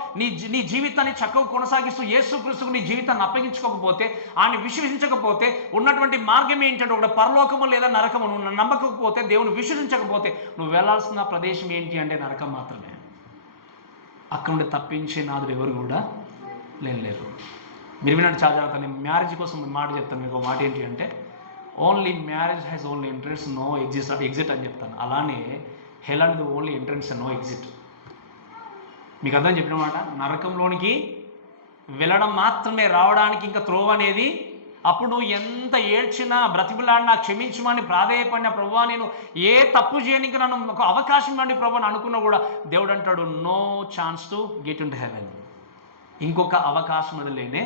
నీ జీవితాన్ని చక్కగా కొనసాగిస్తూ యేసుక్రీస్తుకు నీ జీవితాన్ని అప్పగించుకోకపోతే, ఆయన విశ్వసించకపోతే ఉన్నటువంటి మార్గం ఏంటంటే ఒకటి పరలోకము లేదా నరకము. నువ్వు నమ్మకపోతే, దేవుని విశ్వసించకపోతే నువ్వు వెళ్ళాల్సిన ప్రదేశం ఏంటి అంటే నరకం మాత్రమే. అక్కడ నుండి తప్పించే నాదుడు ఎవరు కూడా లేరు. మీరు వినండి చాలా జాగ్రత్త. నేను మ్యారేజ్ కోసం మాట చెప్తాను మీకు. మాట ఏంటి అంటే only marriage has only entrance, no exit అని చెప్తాను. అలానే హెల్ అనేది only entrance and no exit. మీకు అర్థం చెప్పిన మాట, నరకంలోనికి వెళ్ళడం మాత్రమే, రావడానికి ఇంకా త్రోవ అనేది. అప్పుడు నువ్వు ఎంత ఏడ్చినా బ్రతికులాడినా క్షమించమని ప్రాధేయపడినా, ప్రభువా నేను ఏ తప్పు చేయడానికి నన్ను ఒక అవకాశం ఇవ్వండి ప్రభువా అని అనుకున్నా కూడా దేవుడు అంటాడు no chance to get in to heaven. ఇంకొక అవకాశం అది లేనే.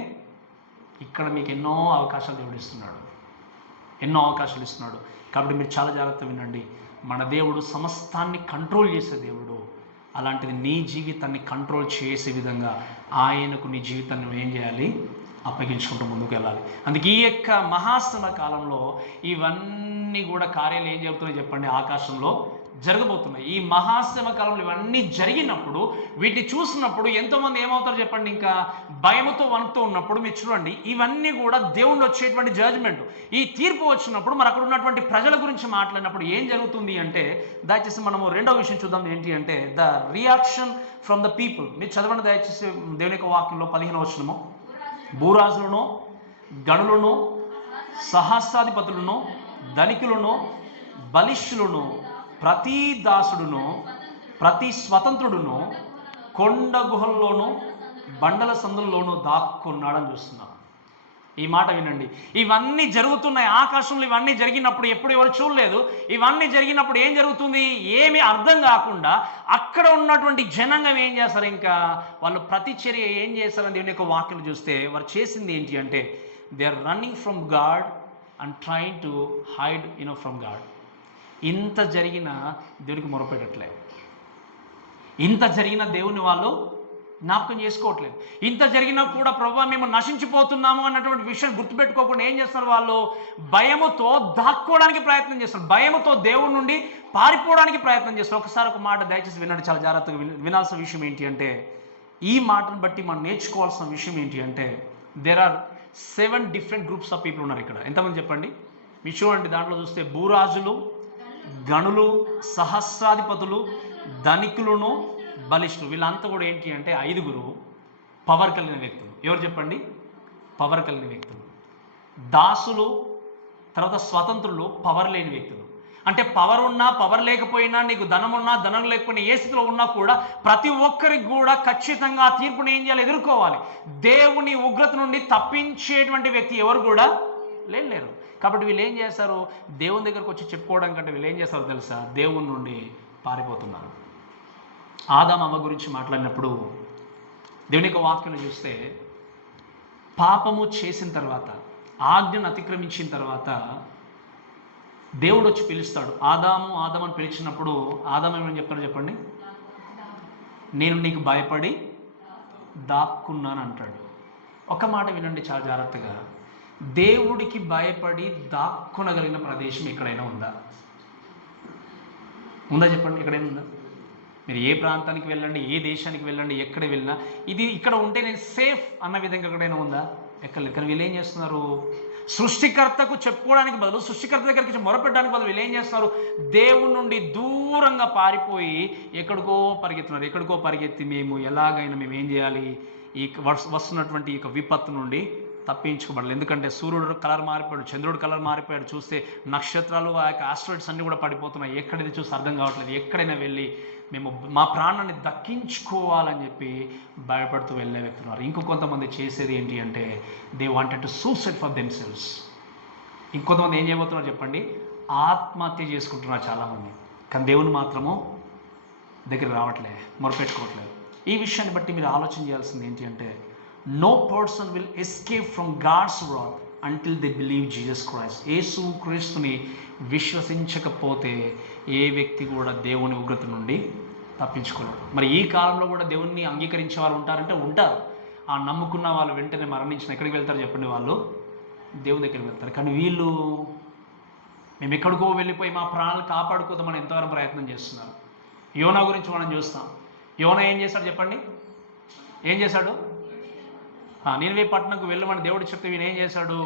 ఇక్కడ మీకు ఎన్నో అవకాశాలు దేవుడు ఇస్తున్నాడు, ఎన్నో అవకాశాలు ఇస్తున్నాడు. కాబట్టి మీరు చాలా జాగ్రత్తగా వినండి. మన దేవుడు సమస్తాన్ని కంట్రోల్ చేసే దేవుడు. అలాంటిది నీ జీవితాన్ని కంట్రోల్ చేసే విధంగా ఆయనకు నీ జీవితాన్ని నువ్వు ఏం చేయాలి? అప్పగించుకుంటూ ముందుకు వెళ్ళాలి. అందుకే ఈ యొక్క మహాశ్రమ కాలంలో ఇవన్నీ కూడా కార్యాలు ఏం జరుగుతున్నాయి చెప్పండి? ఆకాశంలో జరగబోతున్నాయి. ఈ మహాశ్రమ కాలంలో ఇవన్నీ జరిగినప్పుడు, వీటిని చూసినప్పుడు ఎంతోమంది ఏమవుతారు చెప్పండి? ఇంకా భయముతో వణుకుతూ ఉన్నప్పుడు మీరు చూడండి, ఇవన్నీ కూడా దేవుడు వచ్చేటువంటి జడ్జ్మెంట్. ఈ తీర్పు వచ్చినప్పుడు మరి అక్కడ ఉన్నటువంటి ప్రజల గురించి మాట్లాడినప్పుడు ఏం జరుగుతుంది అంటే, దయచేసి మనము రెండో విషయం చూద్దాం. ఏంటి అంటే the reaction from the people. మీరు చదవండి దయచేసి దేవుని యొక్క వాక్యంలో 15వ వచనము. భూరాజులను, గణులను, సహస్రాధిపతులను, ధనికులను, బలిష్ఠులను, ప్రతి దాసుడును, ప్రతి స్వతంత్రుడును కొండ గుహల్లోనూ బండల సందుల్లోనూ దాక్కున్నాడని చూస్తున్నాం. ఈ మాట వినండి. ఇవన్నీ జరుగుతున్నాయి ఆకాశంలో. ఇవన్నీ జరిగినప్పుడు ఎప్పుడు ఎవరు చూడలేదు. ఇవన్నీ జరిగినప్పుడు ఏం జరుగుతుంది? ఏమీ అర్థం కాకుండా అక్కడ ఉన్నటువంటి జనాంగం ఏం చేస్తారు? ఇంకా వాళ్ళు ప్రతిచర్య ఏం చేస్తారని దేవుని యొక్క వాక్యం చూస్తే వారు చేసింది ఏంటి అంటే they are running from God and trying to hide from God. ఇంత జరిగిన దేవునికి మొరపెట్టట్లే. ఇంత జరిగిన దేవుని వాళ్ళు జ్ఞాపకం చేసుకోవట్లేదు. ఇంత జరిగినా కూడా ప్రభువా మేము నశించిపోతున్నాము అన్నటువంటి విషయం గుర్తుపెట్టుకోకుండా ఏం చేస్తారు? వాళ్ళు భయముతో దాక్కోవడానికి ప్రయత్నం చేస్తారు, భయముతో దేవుడి నుండి పారిపోవడానికి ప్రయత్నం చేస్తారు. ఒకసారి ఒక మాట దయచేసి వినండి, చాలా జాగ్రత్తగా వినాల్సిన విషయం ఏంటి అంటే, ఈ మాటను బట్టి మనం నేర్చుకోవాల్సిన విషయం ఏంటి అంటే there are 7 different groups of people ఉన్నారు ఇక్కడ. ఎంతమంది చెప్పండి? మీరు చూడండి, దాంట్లో చూస్తే భూరాజులు, గణులు, సహస్రాధిపతులు, ధనికులను, బలిష్ఠులు, వీళ్ళంతా కూడా ఏంటి అంటే 5 పవర్ కలిగిన వ్యక్తులు. ఎవరు చెప్పండి? పవర్ కలిగిన వ్యక్తులు. దాసులు, తర్వాత స్వతంత్రులు, పవర్ లేని వ్యక్తులు. అంటే పవర్ ఉన్నా పవర్ లేకపోయినా, నీకు ధనం ఉన్నా ధనం లేకపోయినా, ఏ స్థితిలో ఉన్నా కూడా ప్రతి ఒక్కరికి కూడా ఖచ్చితంగా ఆ తీర్పుని ఏం చేయాలి? ఎదుర్కోవాలి. దేవుని ఉగ్రత నుండి తప్పించేటువంటి వ్యక్తి ఎవరు కూడా లేరు. కాబట్టి వీళ్ళు ఏం చేస్తారు? దేవుని దగ్గరకు వచ్చి చెప్పుకోవడం కంటే వీళ్ళు ఏం చేస్తారో తెలుసా? దేవుని నుండి పారిపోతున్నారు. ఆదాము అవ్వ గురించి మాట్లాడినప్పుడు దేవుని యొక్క వాక్యం చూస్తే, పాపము చేసిన తర్వాత, ఆజ్ఞను అతిక్రమించిన తర్వాత దేవుడు వచ్చి పిలుస్తాడు. ఆదాము ఆదాము అని పిలిచినప్పుడు ఆదాము ఏమని చెప్తాడు చెప్పండి? నేను నీకు భయపడి దాక్కున్నాను అంటాడు. ఒక మాట వినండి చాలా జాగ్రత్తగా. దేవుడికి భయపడి దాక్కునగలిగిన ప్రదేశం ఎక్కడైనా ఉందా? చెప్పండి, ఎక్కడైనా ఉందా? మీరు ఏ ప్రాంతానికి వెళ్ళండి, ఏ దేశానికి వెళ్ళండి, ఎక్కడ వెళ్ళినా ఇది ఇక్కడ ఉంటే నేను సేఫ్ అన్న విధంగా ఎక్కడైనా ఉందా? ఎక్కడలేదు. కానీ వీళ్ళు ఏం చేస్తున్నారు? సృష్టికర్తకు చెప్పుకోవడానికి బదులు, సృష్టికర్త దగ్గరికి మొరపెట్టడానికి బదులు వీళ్ళు ఏం చేస్తున్నారు? దేవుని నుండి దూరంగా పారిపోయి ఎక్కడికో పరిగెత్తున్నారు. ఎక్కడికో పరిగెత్తి మేము ఎలాగైనా మేము ఏం చేయాలి? ఈ వస్తున్నటువంటి ఈ విపత్తు నుండి తప్పించుకోబడాలి. ఎందుకంటే సూర్యుడు కలర్ మారిపోయాడు, చంద్రుడు కలర్ మారిపోయాడు. చూస్తే నక్షత్రాలు, ఆ యొక్క ఆస్ట్రాయిడ్స్ అన్నీ కూడా పడిపోతున్నాయి. ఎక్కడిది చూసి అర్థం కావట్లేదు. ఎక్కడైనా వెళ్ళి మేము మా ప్రాణాన్ని దక్కించుకోవాలని చెప్పి భయపడుతూ వెళ్ళే వ్యక్తున్నారు. ఇంకొంతమంది చేసేది ఏంటి అంటే they wanted to suicide for themselves. ఇంకొంతమంది ఏం చేయబోతున్నారు చెప్పండి? ఆత్మహత్య చేసుకుంటున్నారు చాలామంది. కానీ దేవుని మాత్రము దగ్గర రావట్లే, మొరపెట్టుకోవట్లేదు. ఈ విషయాన్ని బట్టి మీరు ఆలోచన చేయాల్సింది ఏంటి అంటే no person will escape from God's wrath until they believe Jesus Christ. యేసు క్రీస్తుని విశ్వసించకపోతే ఏ వ్యక్తి కూడా దేవుని ఉగ్రత నుండి తప్పించుకోలేడు. మరి ఈ కాలంలో కూడా దేవుణ్ణి అంగీకరించే వాళ్ళు ఉంటారంటే ఉంటారు. ఆ నమ్ముకున్న వాళ్ళు వెంటనే మరణించిన ఎక్కడికి వెళ్తారు చెప్పండి? వాళ్ళు దేవుని దగ్గరికి వెళ్తారు. కానీ వీళ్ళు మేము ఎక్కడికో వెళ్ళిపోయి మా ప్రాణాలు కాపాడుకోదామని ఎంతవరకు ప్రయత్నం చేస్తున్నారు. యోనా గురించి మనం చూస్తాం. యోనా ఏం చేశాడు చెప్పండి? ఏం చేశాడు? నీనెవె పట్టణంకు వెళ్ళమని దేవుడు చెప్తే ఈయన ఏం చేశాడు?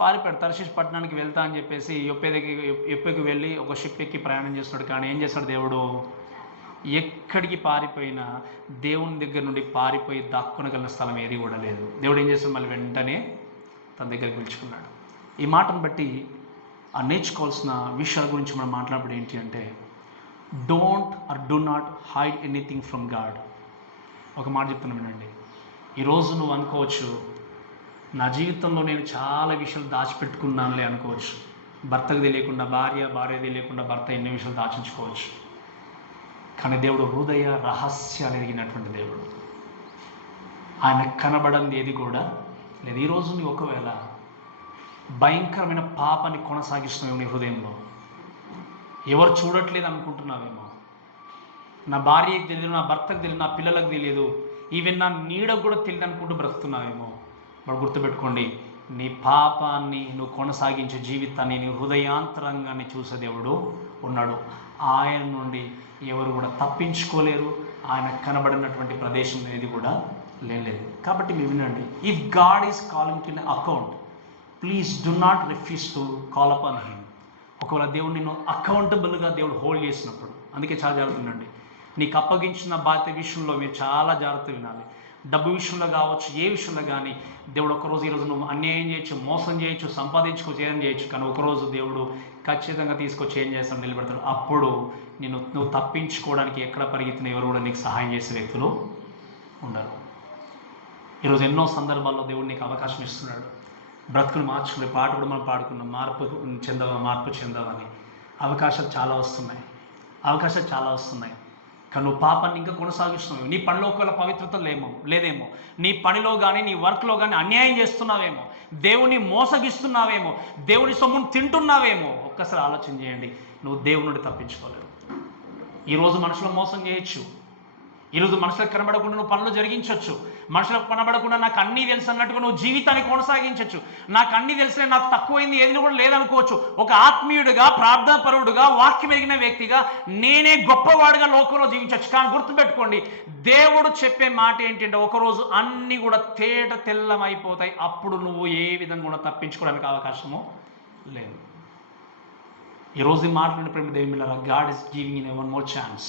పారిపోయాడు. తర్షీషు పట్టణానికి వెళ్తా అని చెప్పేసి యొప్పేకి వెళ్ళి ఒక షిప్ ఎక్కి ప్రయాణం చేస్తున్నాడు. కానీ ఏం చేస్తాడు దేవుడు? ఎక్కడికి పారిపోయినా దేవుని దగ్గర నుండి పారిపోయి దాక్కునగలిగిన స్థలం ఏది కూడా లేదు. దేవుడు ఏం చేస్తాడు? మళ్ళీ వెంటనే తన దగ్గరికి పిలుచుకున్నాడు. ఈ మాటను బట్టి ఆ నేర్చుకోవాల్సిన విషయాల గురించి మనం మాట్లాడడం ఏంటి అంటే, don't or do not hide anything from God. ఒక మాట చెప్తున్నాను వినండి. ఈరోజు నువ్వు అనుకోవచ్చు, నా జీవితంలో నేను చాలా విషయాలు దాచిపెట్టుకున్నానులే అనుకోవచ్చు. భర్తకు తెలియకుండా భార్య, భార్య తెలియకుండా భర్త ఎన్నో విషయాలు దాచించుకోవచ్చు. కానీ దేవుడు హృదయ రహస్యాలు ఎరిగినటువంటి దేవుడు. ఆయన కనబడంది ఏది కూడా లేదు. ఈరోజు నీ ఒకవేళ భయంకరమైన పాపాన్ని కొనసాగిస్తున్నావు నీ హృదయంలో, ఎవరు చూడట్లేదు అనుకుంటున్నావేమో, నా భార్యకి తెలియదు, నా భర్తకు తెలియదు, నా పిల్లలకు తెలియదు, ఈవెన్ నా నీడకు కూడా తెలియదు అనుకుంటూ బ్రతుకుతున్నావేమో. మరి గుర్తుపెట్టుకోండి, నీ పాపాన్ని నువ్వు కొనసాగించే జీవితాన్ని, నీ హృదయాంతరంగాన్ని చూసే దేవుడు ఉన్నాడు. ఆయన నుండి ఎవరు కూడా తప్పించుకోలేరు. ఆయన కనబడినటువంటి ప్రదేశం అనేది కూడా లేదు. కాబట్టి మీరు వినండి, if God is calling to N account, please do not refuse to call upon him. ఒకవేళ దేవుడు నిన్ను అకౌంటబుల్గా దేవుడు హోల్డ్ చేసినప్పుడు, అందుకే చాలా జాగ్రత్త వినండి. నీకు అప్పగించిన బాధ్యత విషయంలో మీరు చాలా జాగ్రత్త వినాలి. డబ్బు విషయంలో కావచ్చు, ఏ విషయంలో కానీ దేవుడు ఒకరోజు ఈరోజు నువ్వు అన్యాయం చేయొచ్చు, మోసం చేయొచ్చు, సంపాదించుకోవచ్చు, ఏం చేయొచ్చు. కానీ ఒకరోజు దేవుడు ఖచ్చితంగా తీసుకొచ్చి ఏం చేస్తాడు? నిలబెడతాడు. అప్పుడు నువ్వు తప్పించుకోవడానికి ఎక్కడ పరిగెత్తిన ఎవరు కూడా నీకు సహాయం చేసే వ్యక్తులు ఉండరు. ఈరోజు ఎన్నో సందర్భాల్లో దేవుడు నీకు అవకాశం ఇస్తున్నాడు. బ్రతుకులు మార్చుకునే పాట కూడా మనం పాడుకున్నాం, మార్పు చెందవని. అవకాశాలు చాలా వస్తున్నాయి. కానీ నువ్వు పాపాన్ని ఇంకా కొనసాగిస్తున్నావు. నీ పనిలో ఒకవేళ పవిత్రత లేదేమో, నీ పనిలో కానీ నీ వర్క్లో కానీ అన్యాయం చేస్తున్నావేమో, దేవుని మోసగిస్తున్నావేమో, దేవుని సొమ్మును తింటున్నావేమో. ఒక్కసారి ఆలోచన చేయండి. నువ్వు దేవుని నుండి తప్పించుకోలేవు. ఈరోజు మనుషులు మోసం చేయొచ్చు, ఈరోజు మనుషులకు కనబడకుండా నువ్వు పనులు జరిగించవచ్చు, మనుషులకు కనబడకుండా నాకు అన్నీ తెలుసు అన్నట్టుగా నువ్వు జీవితాన్ని కొనసాగించవచ్చు. నాకు అన్నీ తెలిసిన, నాకు తక్కువైంది ఏది కూడా లేదనుకోవచ్చు. ఒక ఆత్మీయుడిగా, ప్రార్థనాపరుడుగా, వాక్యం ఎరిగిన వ్యక్తిగా నేనే గొప్పవాడుగా లోకంలో జీవించవచ్చు. కానీ గుర్తుపెట్టుకోండి, దేవుడు చెప్పే మాట ఏంటంటే ఒకరోజు అన్నీ కూడా తేట తెల్లమైపోతాయి. అప్పుడు నువ్వు ఏ విధంగా కూడా తప్పించుకోవడానికి అవకాశము లేదు. ఈరోజు ఈ మాట్లాడిన ప్రేమ దేవుని, God is giving in one more chance.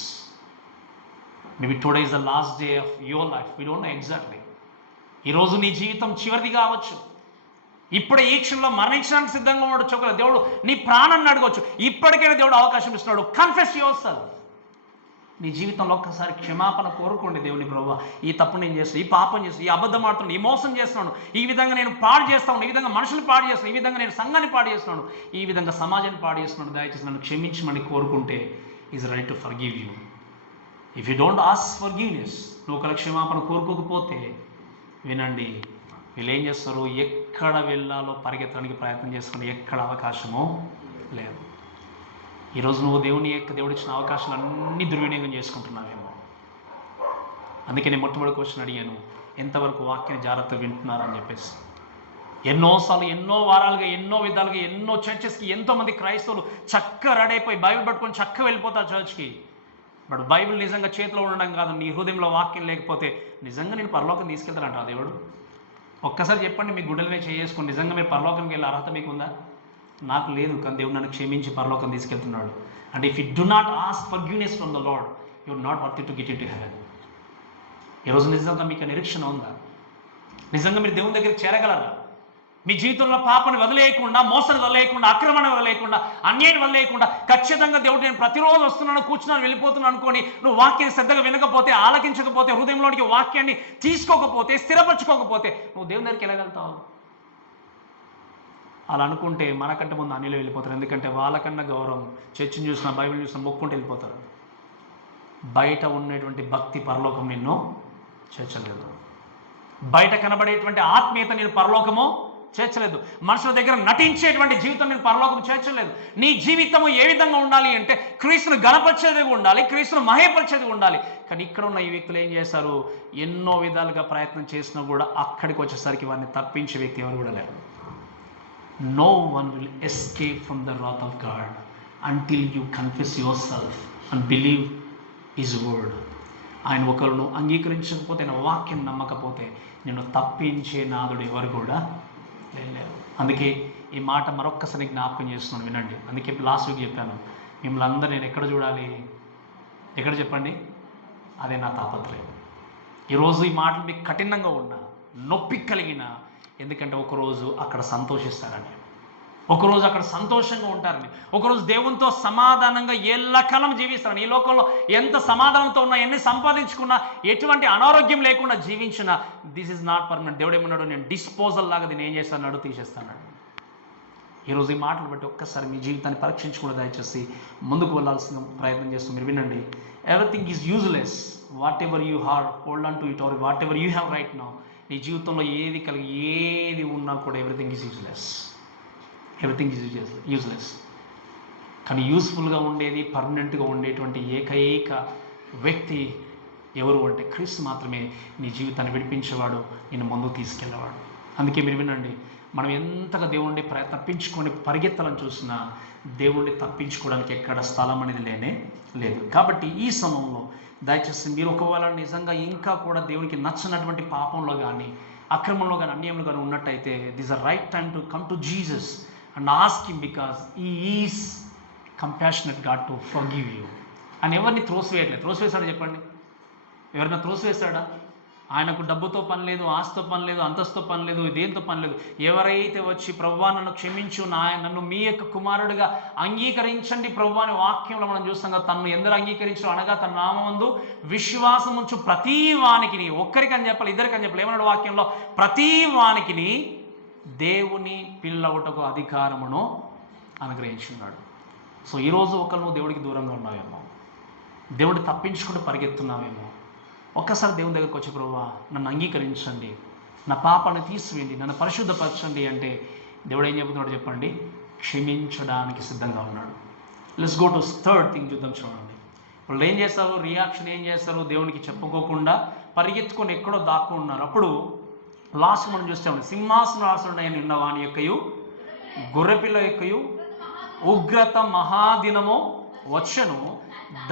Maybe today is the last day of your life. We don't know exactly. ఈరోజు నీ జీవితం చివరిది కావచ్చు. ఇప్పుడే ఈ క్షణంలో మరణించడానికి సిద్ధంగా ఉండొచ్చు. ఒకవేళ దేవుడు నీ ప్రాణాన్ని అడగవచ్చు. ఇప్పటికైనా దేవుడు అవకాశం ఇస్తున్నాడు. Confess your self. నీ జీవితంలో ఒక్కసారి క్షమాపణ కోరుకోండి. దేవుని ప్రభువా, ఈ తప్పు నేను చేస్తాను, ఈ పాపం చేస్తాను, ఈ అబద్ధం ఆడుతున్నాను, ఈ మోసం చేస్తున్నాను, ఈ విధంగా నేను పాడు చేస్తాను, ఈ విధంగా మనుషులు పాడు చేస్తున్నాను, ఈ విధంగా నేను సంఘాన్ని పాడు చేస్తున్నాను, ఈ విధంగా సమాజాన్ని పాడు చేస్తున్నాను, దయచేసి నన్ను క్షమించమని కోరుకుంటే is right to forgive you. If you don't ask forgiveness, నువ్వు ఒకవేళ క్షమాపణ కోరుకోకపోతే వినండి, వీళ్ళు ఏం చేస్తారు? ఎక్కడ వెళ్ళాలో పరిగెత్తడానికి ప్రయత్నం చేసుకుని ఎక్కడ అవకాశమో లేదు. ఈరోజు నువ్వు దేవుడు ఇచ్చిన అవకాశాలన్నీ దుర్వినియోగం చేసుకుంటున్నావేమో. అందుకే నేను మొట్టమొదటి క్వశ్చన్ అడిగాను, ఎంతవరకు వాక్యాన్ని జాగ్రత్తగా వింటున్నారని చెప్పేసి. ఎన్నోసార్లు, ఎన్నో వారాలుగా, ఎన్నో విధాలుగా, ఎన్నో చర్చెస్కి ఎంతోమంది క్రైస్తవులు చక్కగా రెడీ అయిపోయి బైబిల్ పట్టుకొని చక్కగా వెళ్ళిపోతారు చర్చ్కి. బట్ బైబిల్ నిజంగా చేతిలో ఉండడం కాదు, నీ హృదయంలో వాక్యం లేకపోతే నిజంగా నేను పరలోకం తీసుకెళ్తానంట దేవుడు. ఒక్కసారి చెప్పండి, మీ గుడ్డల మీద చేసుకొని నిజంగా మీరు పరలోకంకి వెళ్ళే అర్హత మీకుందా? నాకు లేదు. కానీ దేవుడు నన్ను క్షమించి పరలోకం తీసుకెళ్తున్నాడు. And if you do not ask forgiveness from the Lord, you are not worthy to get in to heaven. ఈరోజు నిజంగా మీకు నిరీక్షణ ఉందా? నిజంగా మీరు దేవుని దగ్గరికి చేరగలరా? మీ జీవితంలో పాపని వదిలేయకుండా, మోసాన్ని వదిలేయకుండా, అక్రమాన్ని వదిలేయకుండా, అన్యాయాన్ని వదిలేయకుండా ఖచ్చితంగా దేవుడు నేను ప్రతిరోజు వస్తున్నాను, కూర్చున్నాను, వెళ్ళిపోతున్నాను అనుకొని నువ్వు వాక్యాన్ని శ్రద్ధగా వినకపోతే, ఆలకించకపోతే, హృదయంలోనికి వాక్యాన్ని తీసుకోకపోతే, స్థిరపరచుకోకపోతే నువ్వు దేవుని దగ్గరికి వెళ్ళగలుగుతావు? అలా అనుకుంటే మనకంటే ముందు అన్నిలో వెళ్ళిపోతారు. ఎందుకంటే వాళ్ళకన్నా గౌరవం చర్చిని చూసినా, బైబిల్ చూసినా మొక్కుంటూ వెళ్ళిపోతారు. బయట ఉన్నటువంటి భక్తి పరలోకం నిన్ను చేర్చలేదు. బయట కనబడేటువంటి ఆత్మీయత నేను పరలోకము చేర్చలేదు. మనుషుల దగ్గర నటించేటువంటి జీవితం నేను పరలోకం చేర్చలేదు. నీ జీవితము ఏ విధంగా ఉండాలి అంటే క్రీస్తును గణపరిచేది ఉండాలి, క్రీస్తును మహేపరిచేది ఉండాలి. కానీ ఇక్కడ ఉన్న ఈ వ్యక్తులు ఏం చేశారు? ఎన్నో విధాలుగా ప్రయత్నం చేసినా కూడా అక్కడికి వచ్చేసరికి వారిని తప్పించే వ్యక్తి ఎవరు కూడా లేరు. No one will escape from the wrath of God until you confess yourself and believe His word. ఆయన ఒకరు అంగీకరించకపోతే, ఆయన వాక్యం నమ్మకపోతే నిన్ను తప్పించే నాదుడు ఎవరు కూడా లేరు. అందుకే ఈ మాట మరొక్కసారి జ్ఞాపకం చేస్తున్నాను, వినండి. అందుకే లాస్ట్ వీక్ చెప్పాను, మిమ్మల్ని అందరూ నేను ఎక్కడ చూడాలి, ఎక్కడ చెప్పండి, అదే నా తాపత్రయం. ఈరోజు ఈ మాటలు మీకు కఠినంగా ఉన్నా, నొప్పి కలిగిన, ఎందుకంటే ఒకరోజు అక్కడ సంతోషిస్తారని, ఒకరోజు అక్కడ సంతోషంగా ఉంటారని, ఒకరోజు దేవునితో సమాధానంగా ఎల్లకాలం జీవిస్తారని. ఈ లోకంలో ఎంత సమాధానంతో ఉన్నా, ఎన్ని సంపాదించుకున్నా, ఎటువంటి అనారోగ్యం లేకుండా జీవించినా, దిస్ ఈజ్ నాట్ పర్మనెంట్. దేవుడు ఏమన్నాడు, నేను డిస్పోజల్ లాగా దీన్ని ఏం చేస్తాడు, తీసేస్తాడు. ఈరోజు ఈ మాటలు బట్టి ఒక్కసారి మీ జీవితాన్ని పరీక్షించుకుని దయచేసి ముందుకు వెళ్ళాల్సిన ప్రయత్నం చేస్తూ మీరు వినండి. Everything is useless. What ever you are hold on to it, or what ever you have right now. నీ జీవితంలో ఏది కలిగి ఏది ఉన్నా కూడా everything is useless. Everything is useless. కానీ యూస్ఫుల్గా ఉండేది, పర్మనెంట్గా ఉండేటువంటి ఏకైక వ్యక్తి ఎవరు అంటే క్రీస్తు మాత్రమే. నీ జీవితాన్ని విడిపించేవాడు, నిన్ను ముందుకు తీసుకెళ్ళేవాడు. అందుకే మీరు వినండి, మనం ఎంతగా దేవుణ్ణి తప్పించుకొని పరిగెత్తాలని చూసినా దేవుణ్ణి తప్పించుకోవడానికి ఎక్కడ స్థలం అనేది లేనే లేదు. కాబట్టి ఈ సమయంలో దయచేసి మీరు ఒకవేళ నిజంగా ఇంకా కూడా దేవునికి నచ్చినటువంటి పాపంలో కానీ, అక్రమంలో కానీ, అన్యాయంలో కానీ ఉన్నట్టయితే, this are right time to come to Jesus and ask him, because he is compassionate God to forgive you. ఆయన ఎవరిని త్రోసివేయట్లేదు. త్రోసివేశాడు చెప్పండి, ఎవరైనా త్రోసివేశాడా? ఆయనకు డబ్బుతో పని లేదు, ఆస్తితో పని లేదు, అంతస్తుతో పని లేదు, దేంతో పని లేదు. ఎవరైతే వచ్చి ప్రభువా నన్ను క్షమించు, నన్ను మీ యొక్క కుమారుడిగా అంగీకరించండి ప్రభువా అనే వాక్యంలో మనం చూస్తాం కదా, తనను ఎందరు అంగీకరించు అనగా తన నామమందు విశ్వాసం ఉంచు ప్రతి వానికి, ఒక్కరికి అని చెప్పాలి, ఇద్దరికి అని చెప్పాలి, ఏమన్నాడు వాక్యంలో, ప్రతి వానికి దేవుని పిల్లవుటకు అధికారమును అనుగ్రహించున్నాడు. సో ఈరోజు ఒకరు నువ్వు దేవుడికి దూరంగా ఉన్నావేమో, దేవుడు తప్పించుకుంటూ పరిగెత్తున్నావేమో, ఒక్కసారి దేవుని దగ్గరకు వచ్చి ప్రభువా నన్ను అంగీకరించండి, నా పాపాన్ని తీసివేయండి, నన్ను పరిశుద్ధపరచండి అంటే దేవుడు ఏం చెబుతున్నాడు చెప్పండి, క్షమించడానికి సిద్ధంగా ఉన్నాడు. Let's go to third thing, చూద్దాం. చూడండి, వాళ్ళు ఏం చేస్తారు, రియాక్షన్ ఏం చేస్తారు, దేవునికి చెప్పుకోకుండా పరిగెత్తుకొని ఎక్కడో దాక్కున్నారు. అప్పుడు లాస్ట్ మనం చూస్తాము, సింహాసనాసనుడైన ఉన్న వాని యొక్కయు గొర్రెపిల్ల యొక్కయు ఉగ్రత మహాదినము వచ్చను,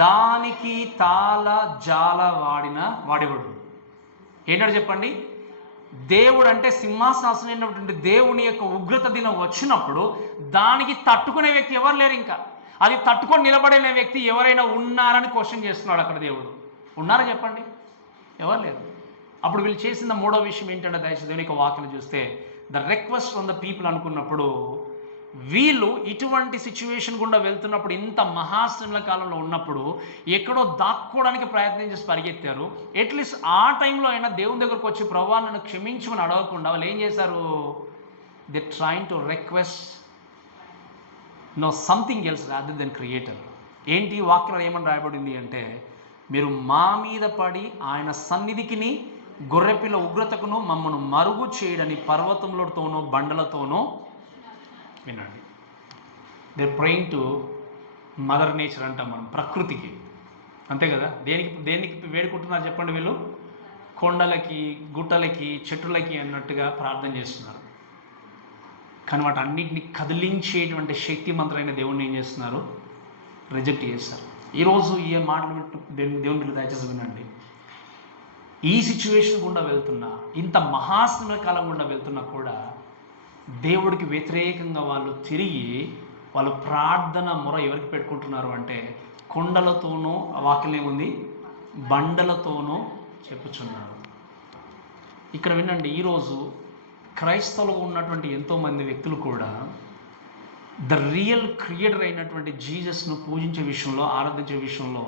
దానికి తాళ జాల వాడేవాడు. ఏంటంటే చెప్పండి, దేవుడు అంటే సింహాసనాసనమైనటువంటి దేవుని యొక్క ఉగ్రత దినం వచ్చినప్పుడు దానికి తట్టుకునే వ్యక్తి ఎవరు లేరు. ఇంకా అది తట్టుకొని నిలబడిన వ్యక్తి ఎవరైనా ఉన్నారని క్వశ్చన్ చేస్తున్నాడు అక్కడ దేవుడు. ఉన్నారని చెప్పండి, ఎవరు లేరు. అప్పుడు వీళ్ళు చేసిన మూడో విషయం ఏంటంటే, దయచేసి దేవుని యొక్క వాక్యం చూస్తే, the request from the people అనుకున్నప్పుడు, వీళ్ళు ఇటువంటి సిచ్యువేషన్ గుండా వెళ్తున్నప్పుడు, ఇంత మహాశ్రమల కాలంలో ఉన్నప్పుడు ఎక్కడో దాక్కోవడానికి ప్రయత్నం చేసి పరిగెత్తారు. అట్లీస్ట్ ఆ టైంలో అయినా దేవుని దగ్గరకు వచ్చి ప్రభువా నన్ను క్షమించమని అడగకుండా వాళ్ళు ఏం చేశారు, they trying to request something else rather than creator. ఏంటి వాక్యంలో ఏమని రాయబడింది అంటే, మీరు మా మీద పడి ఆయన సన్నిధికిని గొర్రెపిల్ల ఉగ్రతకును మమ్మను మరుగు చేయడని పర్వతములతోనో బండలతోనో. వినండి, they praying to mother nature అంటాం మనం, ప్రకృతికి, అంతే కదా. దేనికి వేడుకుంటున్నారు చెప్పండి, వీళ్ళు కొండలకి, గుట్టలకి, చెట్టులకి అన్నట్టుగా ప్రార్థన చేస్తున్నారు. కానీ వాటి అన్నింటినీ కదిలించేటువంటి శక్తిమంతులైన దేవుణ్ణి ఏం చేస్తున్నారు, రిజెక్ట్ చేస్తారు. ఈరోజు ఈ మాటలు దేవుని బిడ్డ దయచేసి వినండి. ఈ సిచ్యువేషన్ గుండా వెళ్తున్నా, ఇంత మహాశ్రమ కాలం గుండా వెళ్తున్నా కూడా దేవుడికి వ్యతిరేకంగా వాళ్ళు తిరిగి వాళ్ళు ప్రార్థన మొర ఎవరికి పెట్టుకుంటున్నారు అంటే, కొండలతోనూ, వాక్యం ఏముంది, బండలతోనూ చెప్పుచున్నారు. ఇక్కడ వినండి, ఈరోజు క్రైస్తవులు ఉన్నటువంటి ఎంతోమంది వ్యక్తులు కూడా ద రియల్ క్రియేటర్ అయినటువంటి జీసస్ను పూజించే విషయంలో, ఆరాధించే విషయంలో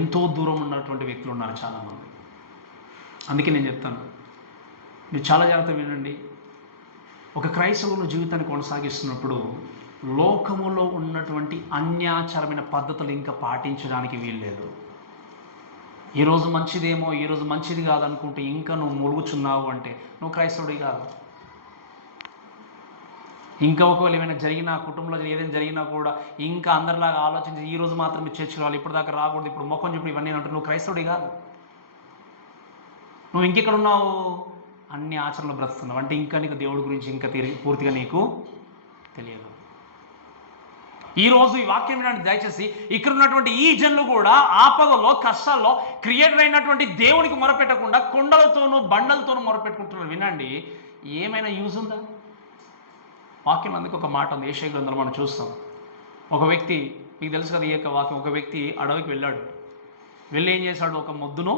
ఎంతో దూరం ఉన్నటువంటి వ్యక్తులు ఉన్నారు చాలామంది. అందుకే నేను చెప్తాను, మీరు చాలా జాగ్రత్తగా వినండి. ఒక క్రైస్తవులు జీవితాన్ని కొనసాగిస్తున్నప్పుడు లోకములో ఉన్నటువంటి అన్యాచారమైన పద్ధతులు ఇంకా పాటించడానికి వీల్లేదు. ఈరోజు మంచిదేమో, ఈరోజు మంచిది కాదనుకుంటే ఇంకా నువ్వు ములుగుచున్నావు అంటే నువ్వు క్రైస్తవుడి కాదు. ఇంకా ఒకవేళ ఏమైనా జరిగినా, కుటుంబంలో ఏదైనా జరిగినా కూడా ఇంకా అందరిలాగా ఆలోచించి ఈరోజు మాత్రం చర్చలు రావాలి, ఇప్పుడు దాకా రాకూడదు, ఇప్పుడు మొక్కని చెప్పి ఇవన్నీ అంటే నువ్వు క్రైస్తవుడి కాదు. నువ్వు ఇంకెక్కడ ఉన్నావు, అన్ని ఆచరణలు బ్రతుకుతున్నావు అంటే ఇంకా నీకు దేవుడి గురించి ఇంకా పూర్తిగా నీకు తెలియదు. ఈరోజు ఈ వాక్యం వినండి దయచేసి. ఇక్కడ ఉన్నటువంటి ఈ జనులు కూడా ఆపదలో కష్టాల్లో క్రియేటర్ అయినటువంటి దేవునికి మొరపెట్టకుండా కొండలతోనూ బండలతోనూ మొరపెట్టుకుంటున్నారు. వినండి, ఏమైనా యూజ్ ఉందా? వాక్యం అందుకు ఒక మాట ఉంది, యెషయా గ్రంథంలో మనం చూస్తాం. ఒక వ్యక్తి, మీకు తెలుసు కదా ఈ యొక్క వాక్యం, ఒక వ్యక్తి అడవికి వెళ్ళాడు. వెళ్ళి ఏం చేశాడు? ఒక మొద్దును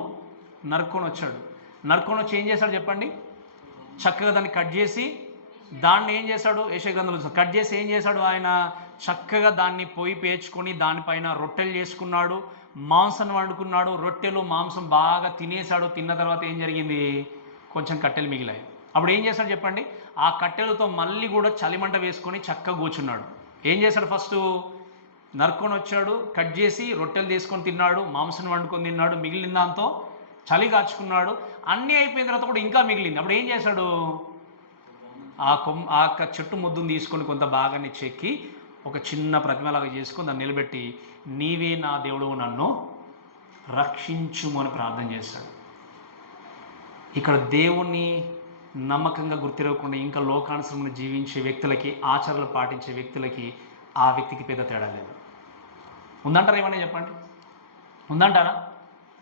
నరుక్కొని వచ్చాడు. నరుక్కొని వచ్చి ఏం చేశాడు చెప్పండి? చక్కగా దాన్ని కట్ చేసి దాన్ని ఏం చేశాడు? యెషయా గ్రంథంలో కట్ చేసి ఏం చేశాడు? ఆయన చక్కగా దాన్ని పొయ్యి పేర్చుకొని దానిపైన రొట్టెలు చేసుకున్నాడు, మాంసం వండుకున్నాడు. రొట్టెలు మాంసం బాగా తినేశాడు. తిన్న తర్వాత ఏం జరిగింది? కొంచెం కట్టెలు మిగిలాయి. అప్పుడు ఏం చేశాడు చెప్పండి? ఆ కట్టెలతో మళ్ళీ కూడా చలిమంట వేసుకొని చక్కగా కూర్చున్నాడు. ఏం చేశాడు? ఫస్ట్ నరుక్కొని వచ్చాడు, కట్ చేసి రొట్టెలు తీసుకొని తిన్నాడు, మాంసం వండుకొని తిన్నాడు, మిగిలిన దాంతో చలి కాచుకున్నాడు. అన్నీ అయిపోయిన తర్వాత కూడా ఇంకా మిగిలింది. అప్పుడు ఏం చేశాడు? ఆ చెట్టు ముద్దును తీసుకొని కొంత భాగాన్ని చెక్కి ఒక చిన్న ప్రతిమలాగా చేసుకొని దాన్ని నిలబెట్టి, నీవే నా దేవుడు, నన్ను రక్షించుము అని ప్రార్థన చేశాడు. ఇక్కడ దేవుణ్ణి నమ్మకంగా గుర్తిరగకుండా ఇంకా లోకానుసరమైన జీవించే వ్యక్తులకి, ఆచరణలు పాటించే వ్యక్తులకి ఆ వ్యక్తికి పెద్ద తేడా లేదు. ఉందంటారా? ఏమన్నా చెప్పండి, ఉందంటారా?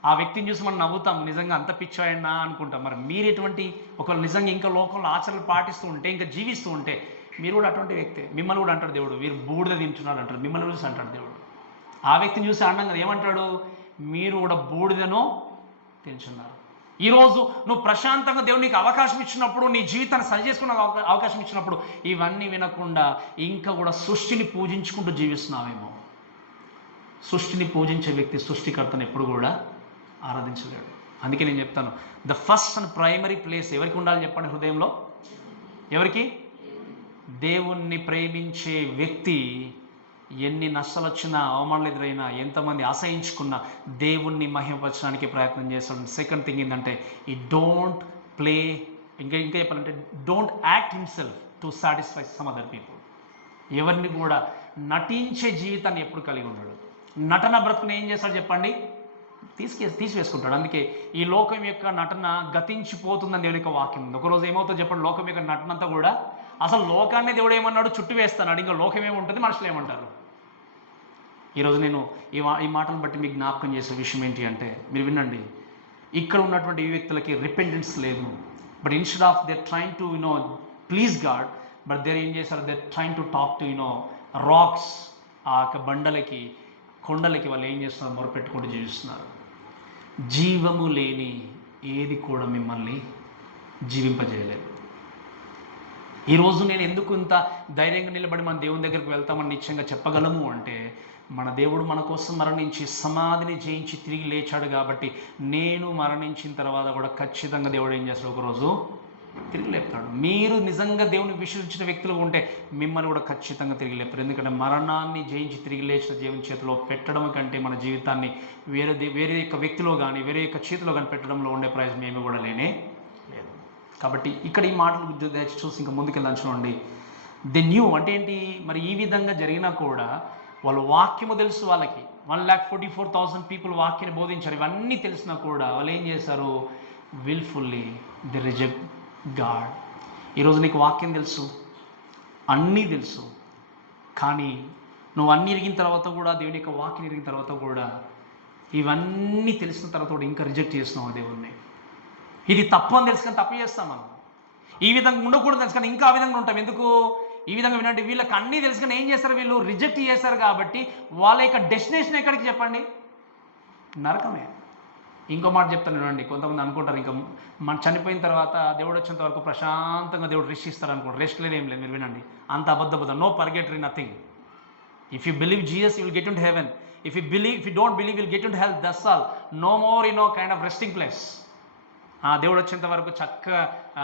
ఆ వ్యక్తిని చూసి మనం నవ్వుతాం, నిజంగా అంత పిచ్చాయన్నా అనుకుంటాం. మరి మీరు ఎటువంటి ఒకవేళ నిజంగా ఇంకా లోకంలో ఆచరణలు పాటిస్తూ ఉంటే, ఇంకా జీవిస్తూ ఉంటే, మీరు కూడా అటువంటి వ్యక్తే. మిమ్మల్ని కూడా అంటాడు దేవుడు, వీరు బూడిద తింటున్నాడు అంటాడు. మిమ్మల్ని చూసి అంటాడు దేవుడు. ఆ వ్యక్తిని చూసి అనడం కదా, ఏమంటాడు? మీరు కూడా బూడిదను తింటున్నారు. ఈరోజు నువ్వు ప్రశాంతంగా దేవుడు నీకు అవకాశం ఇచ్చినప్పుడు, నీ జీవితాన్ని సరి చేసుకున్న అవకాశం ఇచ్చినప్పుడు, ఇవన్నీ వినకుండా ఇంకా కూడా సృష్టిని పూజించుకుంటూ జీవిస్తున్నావేమో. సృష్టిని పూజించే వ్యక్తి సృష్టికర్తను ఎప్పుడు కూడా ఆరాధించలేడు. అందుకే నేను చెప్తాను, the first and primary place ఎవరికి ఉండాలి చెప్పండి? హృదయంలో. ఎవరికి? దేవుణ్ణి ప్రేమించే వ్యక్తి ఎన్ని నష్టాలు వచ్చినా, అవమానాలు ఎదురైనా, ఎంతమంది అసహించుకున్నా దేవుణ్ణి మహిమపరచడానికి ప్రయత్నం చేస్తాడు. సెకండ్ థింగ్ ఏంటంటే, ఈ డోంట్ ప్లే, ఇంకా చెప్పాలంటే don't act himself to satisfy some other people. ఎవరిని కూడా నటించే జీవితాన్ని ఎప్పుడు కలిగి ఉన్నాడు. నటన బ్రతుకుని ఏం చేస్తాడు చెప్పండి? తీసివేసుకుంటాడు. అందుకే ఈ లోకం యొక్క నటన గతించిపోతుందని దేవుని యొక్క వాక్యం ఉంది. ఒకరోజు ఏమవుతుందో చెప్పండి? లోకం యొక్క నటన అంతా కూడా, అసలు లోకాన్ని దేవుడు ఏమన్నాడు? చుట్టూ వేస్తాడు. ఇంకా లోకం ఏముంటుంది, మనుషులు ఏమంటారు? ఈరోజు నేను ఈ మాటను బట్టి మీకు జ్ఞాపకం చేసే విషయం ఏంటి అంటే, మీరు వినండి, ఇక్కడ ఉన్నటువంటి ఈ వ్యక్తులకి రిపెంటెన్స్ లేదు. But instead of they trying to please God, but there ఏం చేశారు? They trying to talk to rocks. ఆ యొక్క బండలకి, కొండలకి వాళ్ళు ఏం చేస్తున్నారు? మొరపెట్టుకుంటూ జీవిస్తున్నారు. జీవము లేని ఏది కూడా మిమ్మల్ని జీవింపజేయలేదు. ఈరోజు నేను ఎందుకు ఇంత ధైర్యంగా నిలబడి మన దేవుని దగ్గరికి వెళ్తామని నిశ్చయంగా చెప్పగలము అంటే, మన దేవుడు మన కోసం మరణించి సమాధిని జయించి తిరిగి లేచాడు కాబట్టి, నేను మరణించిన తర్వాత కూడా ఖచ్చితంగా దేవుడు ఏం చేస్తాడు? ఒకరోజు తిరిగి లేపుతాడు. మీరు నిజంగా దేవుని విశ్వసించిన వ్యక్తులు ఉంటే మిమ్మల్ని కూడా ఖచ్చితంగా తిరిగి లేపుతారు. ఎందుకంటే మరణాన్ని జయించి తిరిగి లేచిన దేవుని చేతిలో పెట్టడం కంటే మన జీవితాన్ని వేరే యొక్క వ్యక్తిలో కానీ, వేరే యొక్క చేతిలో కానీ పెట్టడంలో ఉండే ప్రయోజనం ఏమీ కూడా లేనే లేదు. కాబట్టి ఇక్కడ ఈ మాటలు చూసి ఇంకా ముందుకెళ్ళాను చూడండి. ది న్యూ అంటే ఏంటి? మరి ఈ విధంగా జరిగినా కూడా వాళ్ళు వాక్యము తెలుసు, వాళ్ళకి 1,44,000 పీపుల్ వాక్యాన్ని బోధించారు. ఇవన్నీ తెలిసినా కూడా వాళ్ళు ఏం చేశారు? Wilfully the reject God. ఈరోజు నీకు వాక్యం తెలుసు, అన్నీ తెలుసు, కానీ నువ్వు అన్నీ ఎరిగిన తర్వాత కూడా, దేవుని యొక్క వాక్యం ఎరిగిన తర్వాత కూడా, ఇవన్నీ తెలిసిన తర్వాత కూడా ఇంకా రిజెక్ట్ చేస్తున్నావు దేవుణ్ణి. ఇది తప్పు అని తెలుసు కానీ తప్పు చేస్తాం మనం. ఈ విధంగా ఉండకూడదు తెలుసు కానీ ఇంకా ఆ విధంగా ఉంటాం. ఎందుకు? ఈ విధంగా వినండి, వీళ్ళకి అన్నీ తెలుసు కానీ ఏం చేస్తారు? వీళ్ళు రిజెక్ట్ చేశారు కాబట్టి వాళ్ళ యొక్క డెస్టినేషన్ ఎక్కడికి చెప్పండి? నరకమే. ఇంకో మాట చెప్తాను వినండి. కొంతమంది అనుకుంటారు ఇంకా మన చనిపోయిన తర్వాత దేవుడు వచ్చేంత వరకు ప్రశాంతంగా దేవుడు రెస్ట్ ఇస్తారు అనుకోండి. రెస్ట్ లేదు, ఏం లేదు. మీరు వినండి, అంత అబద్ధం. No purgatory, nothing. If you believe Jesus you will get into heaven. If you don't believe will get into hell. That's all. No more kind of resting place. దేవుడు వచ్చేంత వరకు చక్కగా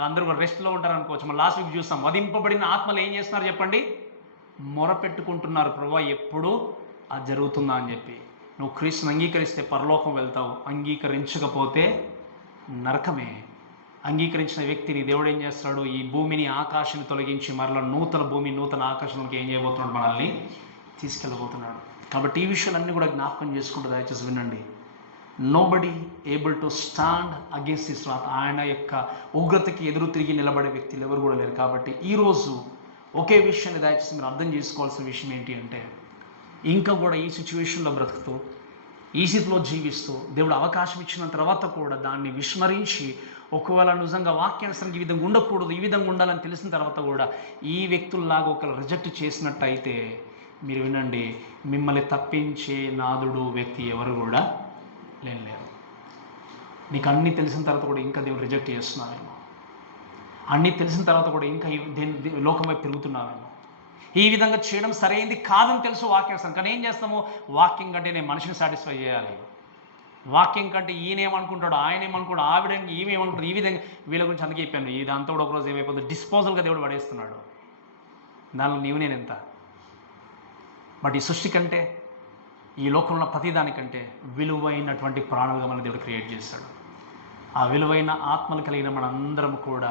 అందరూ కూడా రెస్ట్లో ఉంటారు అనుకోవచ్చు. మనం లాస్ట్ వీక్ చూస్తాం, వధింపబడిన ఆత్మలు ఏం చేస్తున్నారు చెప్పండి? మొరపెట్టుకుంటున్నారు, ప్రభువా ఎప్పుడు అది జరుగుతుందా అని చెప్పి. నువ్వు క్రీస్తుని అంగీకరిస్తే పరలోకం వెళ్తావు, అంగీకరించకపోతే నరకమే. అంగీకరించిన వ్యక్తిని దేవుడు ఏం చేస్తాడు? ఈ భూమిని, ఆకాశాన్ని తొలగించి మరలా నూతన భూమి, నూతన ఆకాశంలోకి ఏం చేయబోతున్నాడు? మనల్ని తీసుకెళ్ళబోతున్నాడు. కాబట్టి ఈ విషయాలన్నీ కూడా జ్ఞాపకం చేసుకుంటూ దయచేసి వినండి. Nobody able to stand against this wrath. ఆయన యొక్క ఉగ్రతకి ఎదురు తిరిగి నిలబడే వ్యక్తులు ఎవరు కూడా లేరు. కాబట్టి ఈరోజు ఒకే విషయాన్ని దయచేసి మీరు అర్థం చేసుకోవాల్సిన విషయం ఏంటి అంటే, ఇంకా కూడా ఈ సిచ్యువేషన్లో బ్రతుకుతూ, ఈ స్థితిలో జీవిస్తూ, దేవుడు అవకాశం ఇచ్చిన తర్వాత కూడా దాన్ని విస్మరించి, ఒకవేళ నిజంగా వాక్యానుసరంగా ఈ విధంగా ఉండకూడదు, ఈ విధంగా ఉండాలని తెలిసిన తర్వాత కూడా ఈ వ్యక్తుల్లాగా ఒకరు రిజెక్ట్ చేసినట్టయితే, మీరు వినండి, మిమ్మల్ని తప్పించే నాదుడు వ్యక్తి ఎవరు కూడా లేరు. నీకు అన్నీ తెలిసిన తర్వాత కూడా ఇంకా దేవుడు రిజెక్ట్ చేస్తున్నావేమో, అన్నీ తెలిసిన తర్వాత కూడా ఇంకా లోకం వైపు పెరుగుతున్నావేమో. ఈ విధంగా చేయడం సరైనది కాదని తెలుసు వాక్యానుసారం, కానీ ఏం చేస్తాము? వాక్యం కంటే నేను మనిషిని సాటిస్ఫై చేయాలి, వాక్యం కంటే ఈయనేమనుకుంటాడు, ఆయన ఏమనుకుంటాడు, ఆవిడ ఈమెమనుకుంటాడు, ఈ విధంగా వీళ్ళ గురించి అందుకే చెప్పాను. ఇదంతా కూడా ఒకరోజు ఏమైపోతుంది, డిస్పోజల్గా దేవుడు పడేస్తున్నాడు. దానిలో నీవు నేను ఎంత. బట్ ఈ సృష్టి కంటే, ఈ లోకంలో ప్రతిదానికంటే విలువైనటువంటి ప్రాణులుగా మన దేవుడు క్రియేట్ చేస్తాడు. ఆ విలువైన ఆత్మలు కలిగిన మనందరం కూడా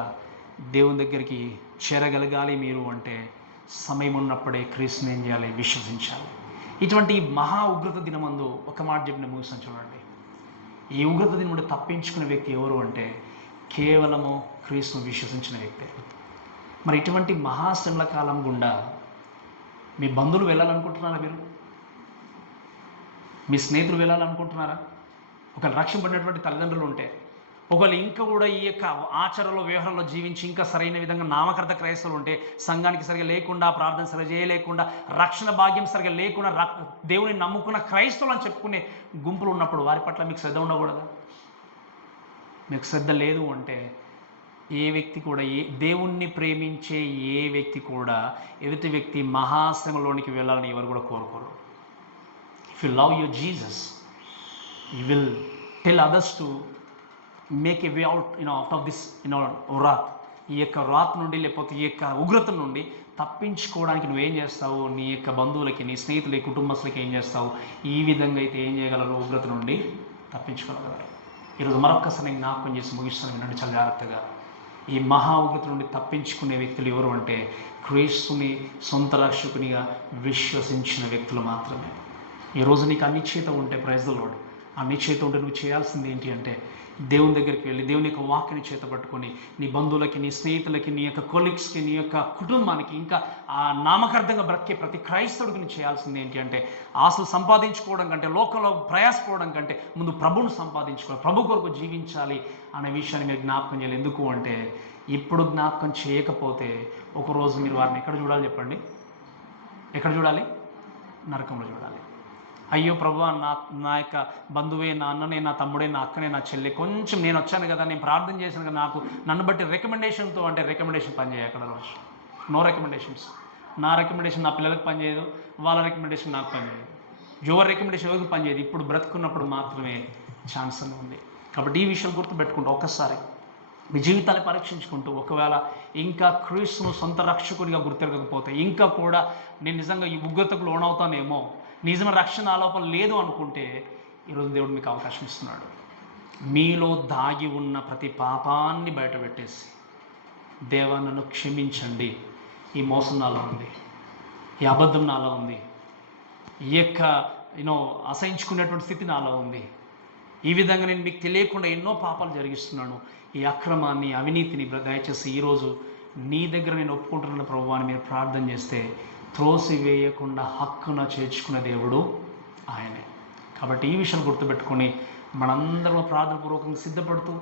దేవుని దగ్గరికి చేరగలగాలి. మీరు అంటే సమయం ఉన్నప్పుడే క్రీస్తుని ఏం చేయాలి? విశ్వసించాలి. ఇటువంటి మహా ఉగ్రత దినమందు ఒక మాట చెప్పిన ముగిస్తాను చూడండి. ఈ ఉగ్రత దినం నుండి తప్పించుకునే వ్యక్తి ఎవరు అంటే కేవలము క్రీస్తును విశ్వసించిన వ్యక్తే. మరి ఇటువంటి మహాశ్రమల కాలం గుండా మీ బంధువులు వెళ్ళాలనుకుంటున్నారా? మీరు మీ స్నేహితులు వెళ్ళాలనుకుంటున్నారా? ఒకవేళ రక్షింపడినటువంటి తల్లిదండ్రులు ఉంటే, ఒకవేళ ఇంకా కూడా ఈ యొక్క ఆచారంలో వ్యవహారంలో జీవించి ఇంకా సరైన విధంగా నామకర్త క్రైస్తవులు ఉంటే, సంఘానికి సరిగా లేకుండా, ప్రార్థన సరిగా చేయలేకుండా, రక్షణ భాగ్యం సరిగా లేకుండా, దేవుని నమ్ముకున్న క్రైస్తవులు అని చెప్పుకునే గుంపులు ఉన్నప్పుడు వారి పట్ల మీకు శ్రద్ధ ఉండకూడదా? మీకు శ్రద్ధ లేదు అంటే ఏ వ్యక్తి కూడా, దేవుణ్ణి ప్రేమించే ఏ వ్యక్తి కూడా ఎదుటి వ్యక్తి మహాశ్రమలోనికి వెళ్ళాలని ఎవరు కూడా కోరుకోరు. If you love your Jesus, you will tell others to make a way out out of this wrath. ఈ యొక్క రాత్ నుండి, లేకపోతే ఈ యొక్క ఉగ్రత నుండి తప్పించుకోవడానికి నువ్వేం చేస్తావు? నీ యొక్క బంధువులకి, నీ స్నేహితులకి, కుటుంబస్తులకి ఏం చేస్తావు? ఈ విధంగా అయితే ఏం చేయగలరు? ఉగ్రత నుండి తప్పించుకోగలరు. ఈరోజు మరొక్కసారి జ్ఞాపకం చేసి ముగిస్తాను, వినండి చాలా జాగ్రత్తగా. ఈ మహా ఉగ్రత నుండి తప్పించుకునే వ్యక్తులు ఎవరు అంటే క్రీస్తుని సొంత రక్షకునిగా విశ్వసించిన వ్యక్తులు మాత్రమే. ఈరోజు నీకు అనిశ్చయత ఉంటే, ప్రైజ్ ది లార్డ్, అనిశ్చయత ఉంటే నువ్వు చేయాల్సింది ఏంటి అంటే దేవుని దగ్గరికి వెళ్ళి దేవుని యొక్క వాక్యాన్ని చేత పట్టుకొని నీ బంధువులకి, నీ స్నేహితులకి, నీ యొక్క కొలీగ్స్కి, నీ యొక్క కుటుంబానికి, ఇంకా ఆ నామకార్థంగా బ్రతికే ప్రతి క్రైస్తవుడికి నువ్వు చేయాల్సింది ఏంటి అంటే ఆశలు సంపాదించుకోవడం కంటే, లోకంలో ప్రయాసపడడం కంటే ముందు ప్రభువును సంపాదించుకోవాలి, ప్రభు కొరకు జీవించాలి అనే విషయాన్ని మీరు జ్ఞాపకం చేయాలి. ఎందుకు అంటే ఇప్పుడు జ్ఞాపకం చేయకపోతే ఒకరోజు మీరు వారిని ఎక్కడ చూడాలి చెప్పండి? ఎక్కడ చూడాలి? నరకంలో చూడాలి. అయ్యో ప్రభువా, నా యొక్క బంధువే, నా అన్ననే, నా తమ్ముడే, నా అక్కనే, నా చెల్లి, కొంచెం నేను వచ్చాను కదా, నేను ప్రార్థన చేశాను కదా, నన్ను బట్టి రికమెండేషన్తో అంటే రికమెండేషన్ పనిచేయ అక్కడ రోజు. No recommendations. నా రికమెండేషన్ నా పిల్లలకు పనిచేయదు, వాళ్ళ రికమెండేషన్ నాకు పనిచేయదు, యువర్ రికమెండేషన్ ఎవరికి పనిచేయదు. ఇప్పుడు బ్రతుకున్నప్పుడు మాత్రమే ఛాన్స్ అని ఉంది. కాబట్టి ఈ విషయం గుర్తుపెట్టుకుంటూ ఒక్కసారి మీ జీవితాన్ని పరీక్షించుకుంటూ, ఒకవేళ ఇంకా క్రీస్తును సొంత రక్షకుడిగా గుర్తిరగకపోతే, ఇంకా కూడా నేను నిజంగా ఈ ఉగ్రతకు లోనవుతానేమో, నిజమైన రక్షణ ఆలోపన లేదు అనుకుంటే, ఈరోజు దేవుడు మీకు అవకాశం ఇస్తున్నాడు. మీలో దాగి ఉన్న ప్రతి పాపాన్ని బయట పెట్టేసి, దేవా నన్ను క్షమించండి, ఈ మోసం నాలో ఉంది, ఈ అబద్ధం నాలో ఉంది, ఈ యొక్క అసహించుకునేటువంటి స్థితి నాలో ఉంది, ఈ విధంగా నేను మీకు తెలియకుండా ఎన్నో పాపాలు జరిగిస్తున్నాను, ఈ అక్రమాన్ని, అవినీతిని దయచేసి ఈరోజు నీ దగ్గర నేను ఒప్పుకుంటున్న ప్రభువా అని మీరు ప్రార్థన చేస్తే, త్రోసివేయకుండా హక్కున చేర్చుకున్న దేవుడు ఆయనే. కాబట్టి ఈ విషయం గుర్తుపెట్టుకొని మనందరం ప్రార్థనపూర్వకంగా సిద్ధపడుతూ,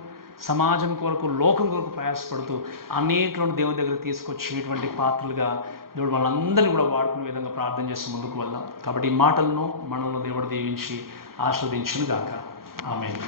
సమాజం కొరకు, లోకం కొరకు ప్రయాసపడుతూ అనేకలను దేవుని దగ్గర తీసుకొచ్చేటువంటి పాత్రలుగా దేవుడు మనందరినీ కూడా వాడుకునే విధంగా ప్రార్థన చేస్తూ ముందుకు వెళ్దాం. కాబట్టి ఈ మాటలను మనల్ని దేవుడు దీవించి ఆస్వాదించును గాక. ఆమేన్.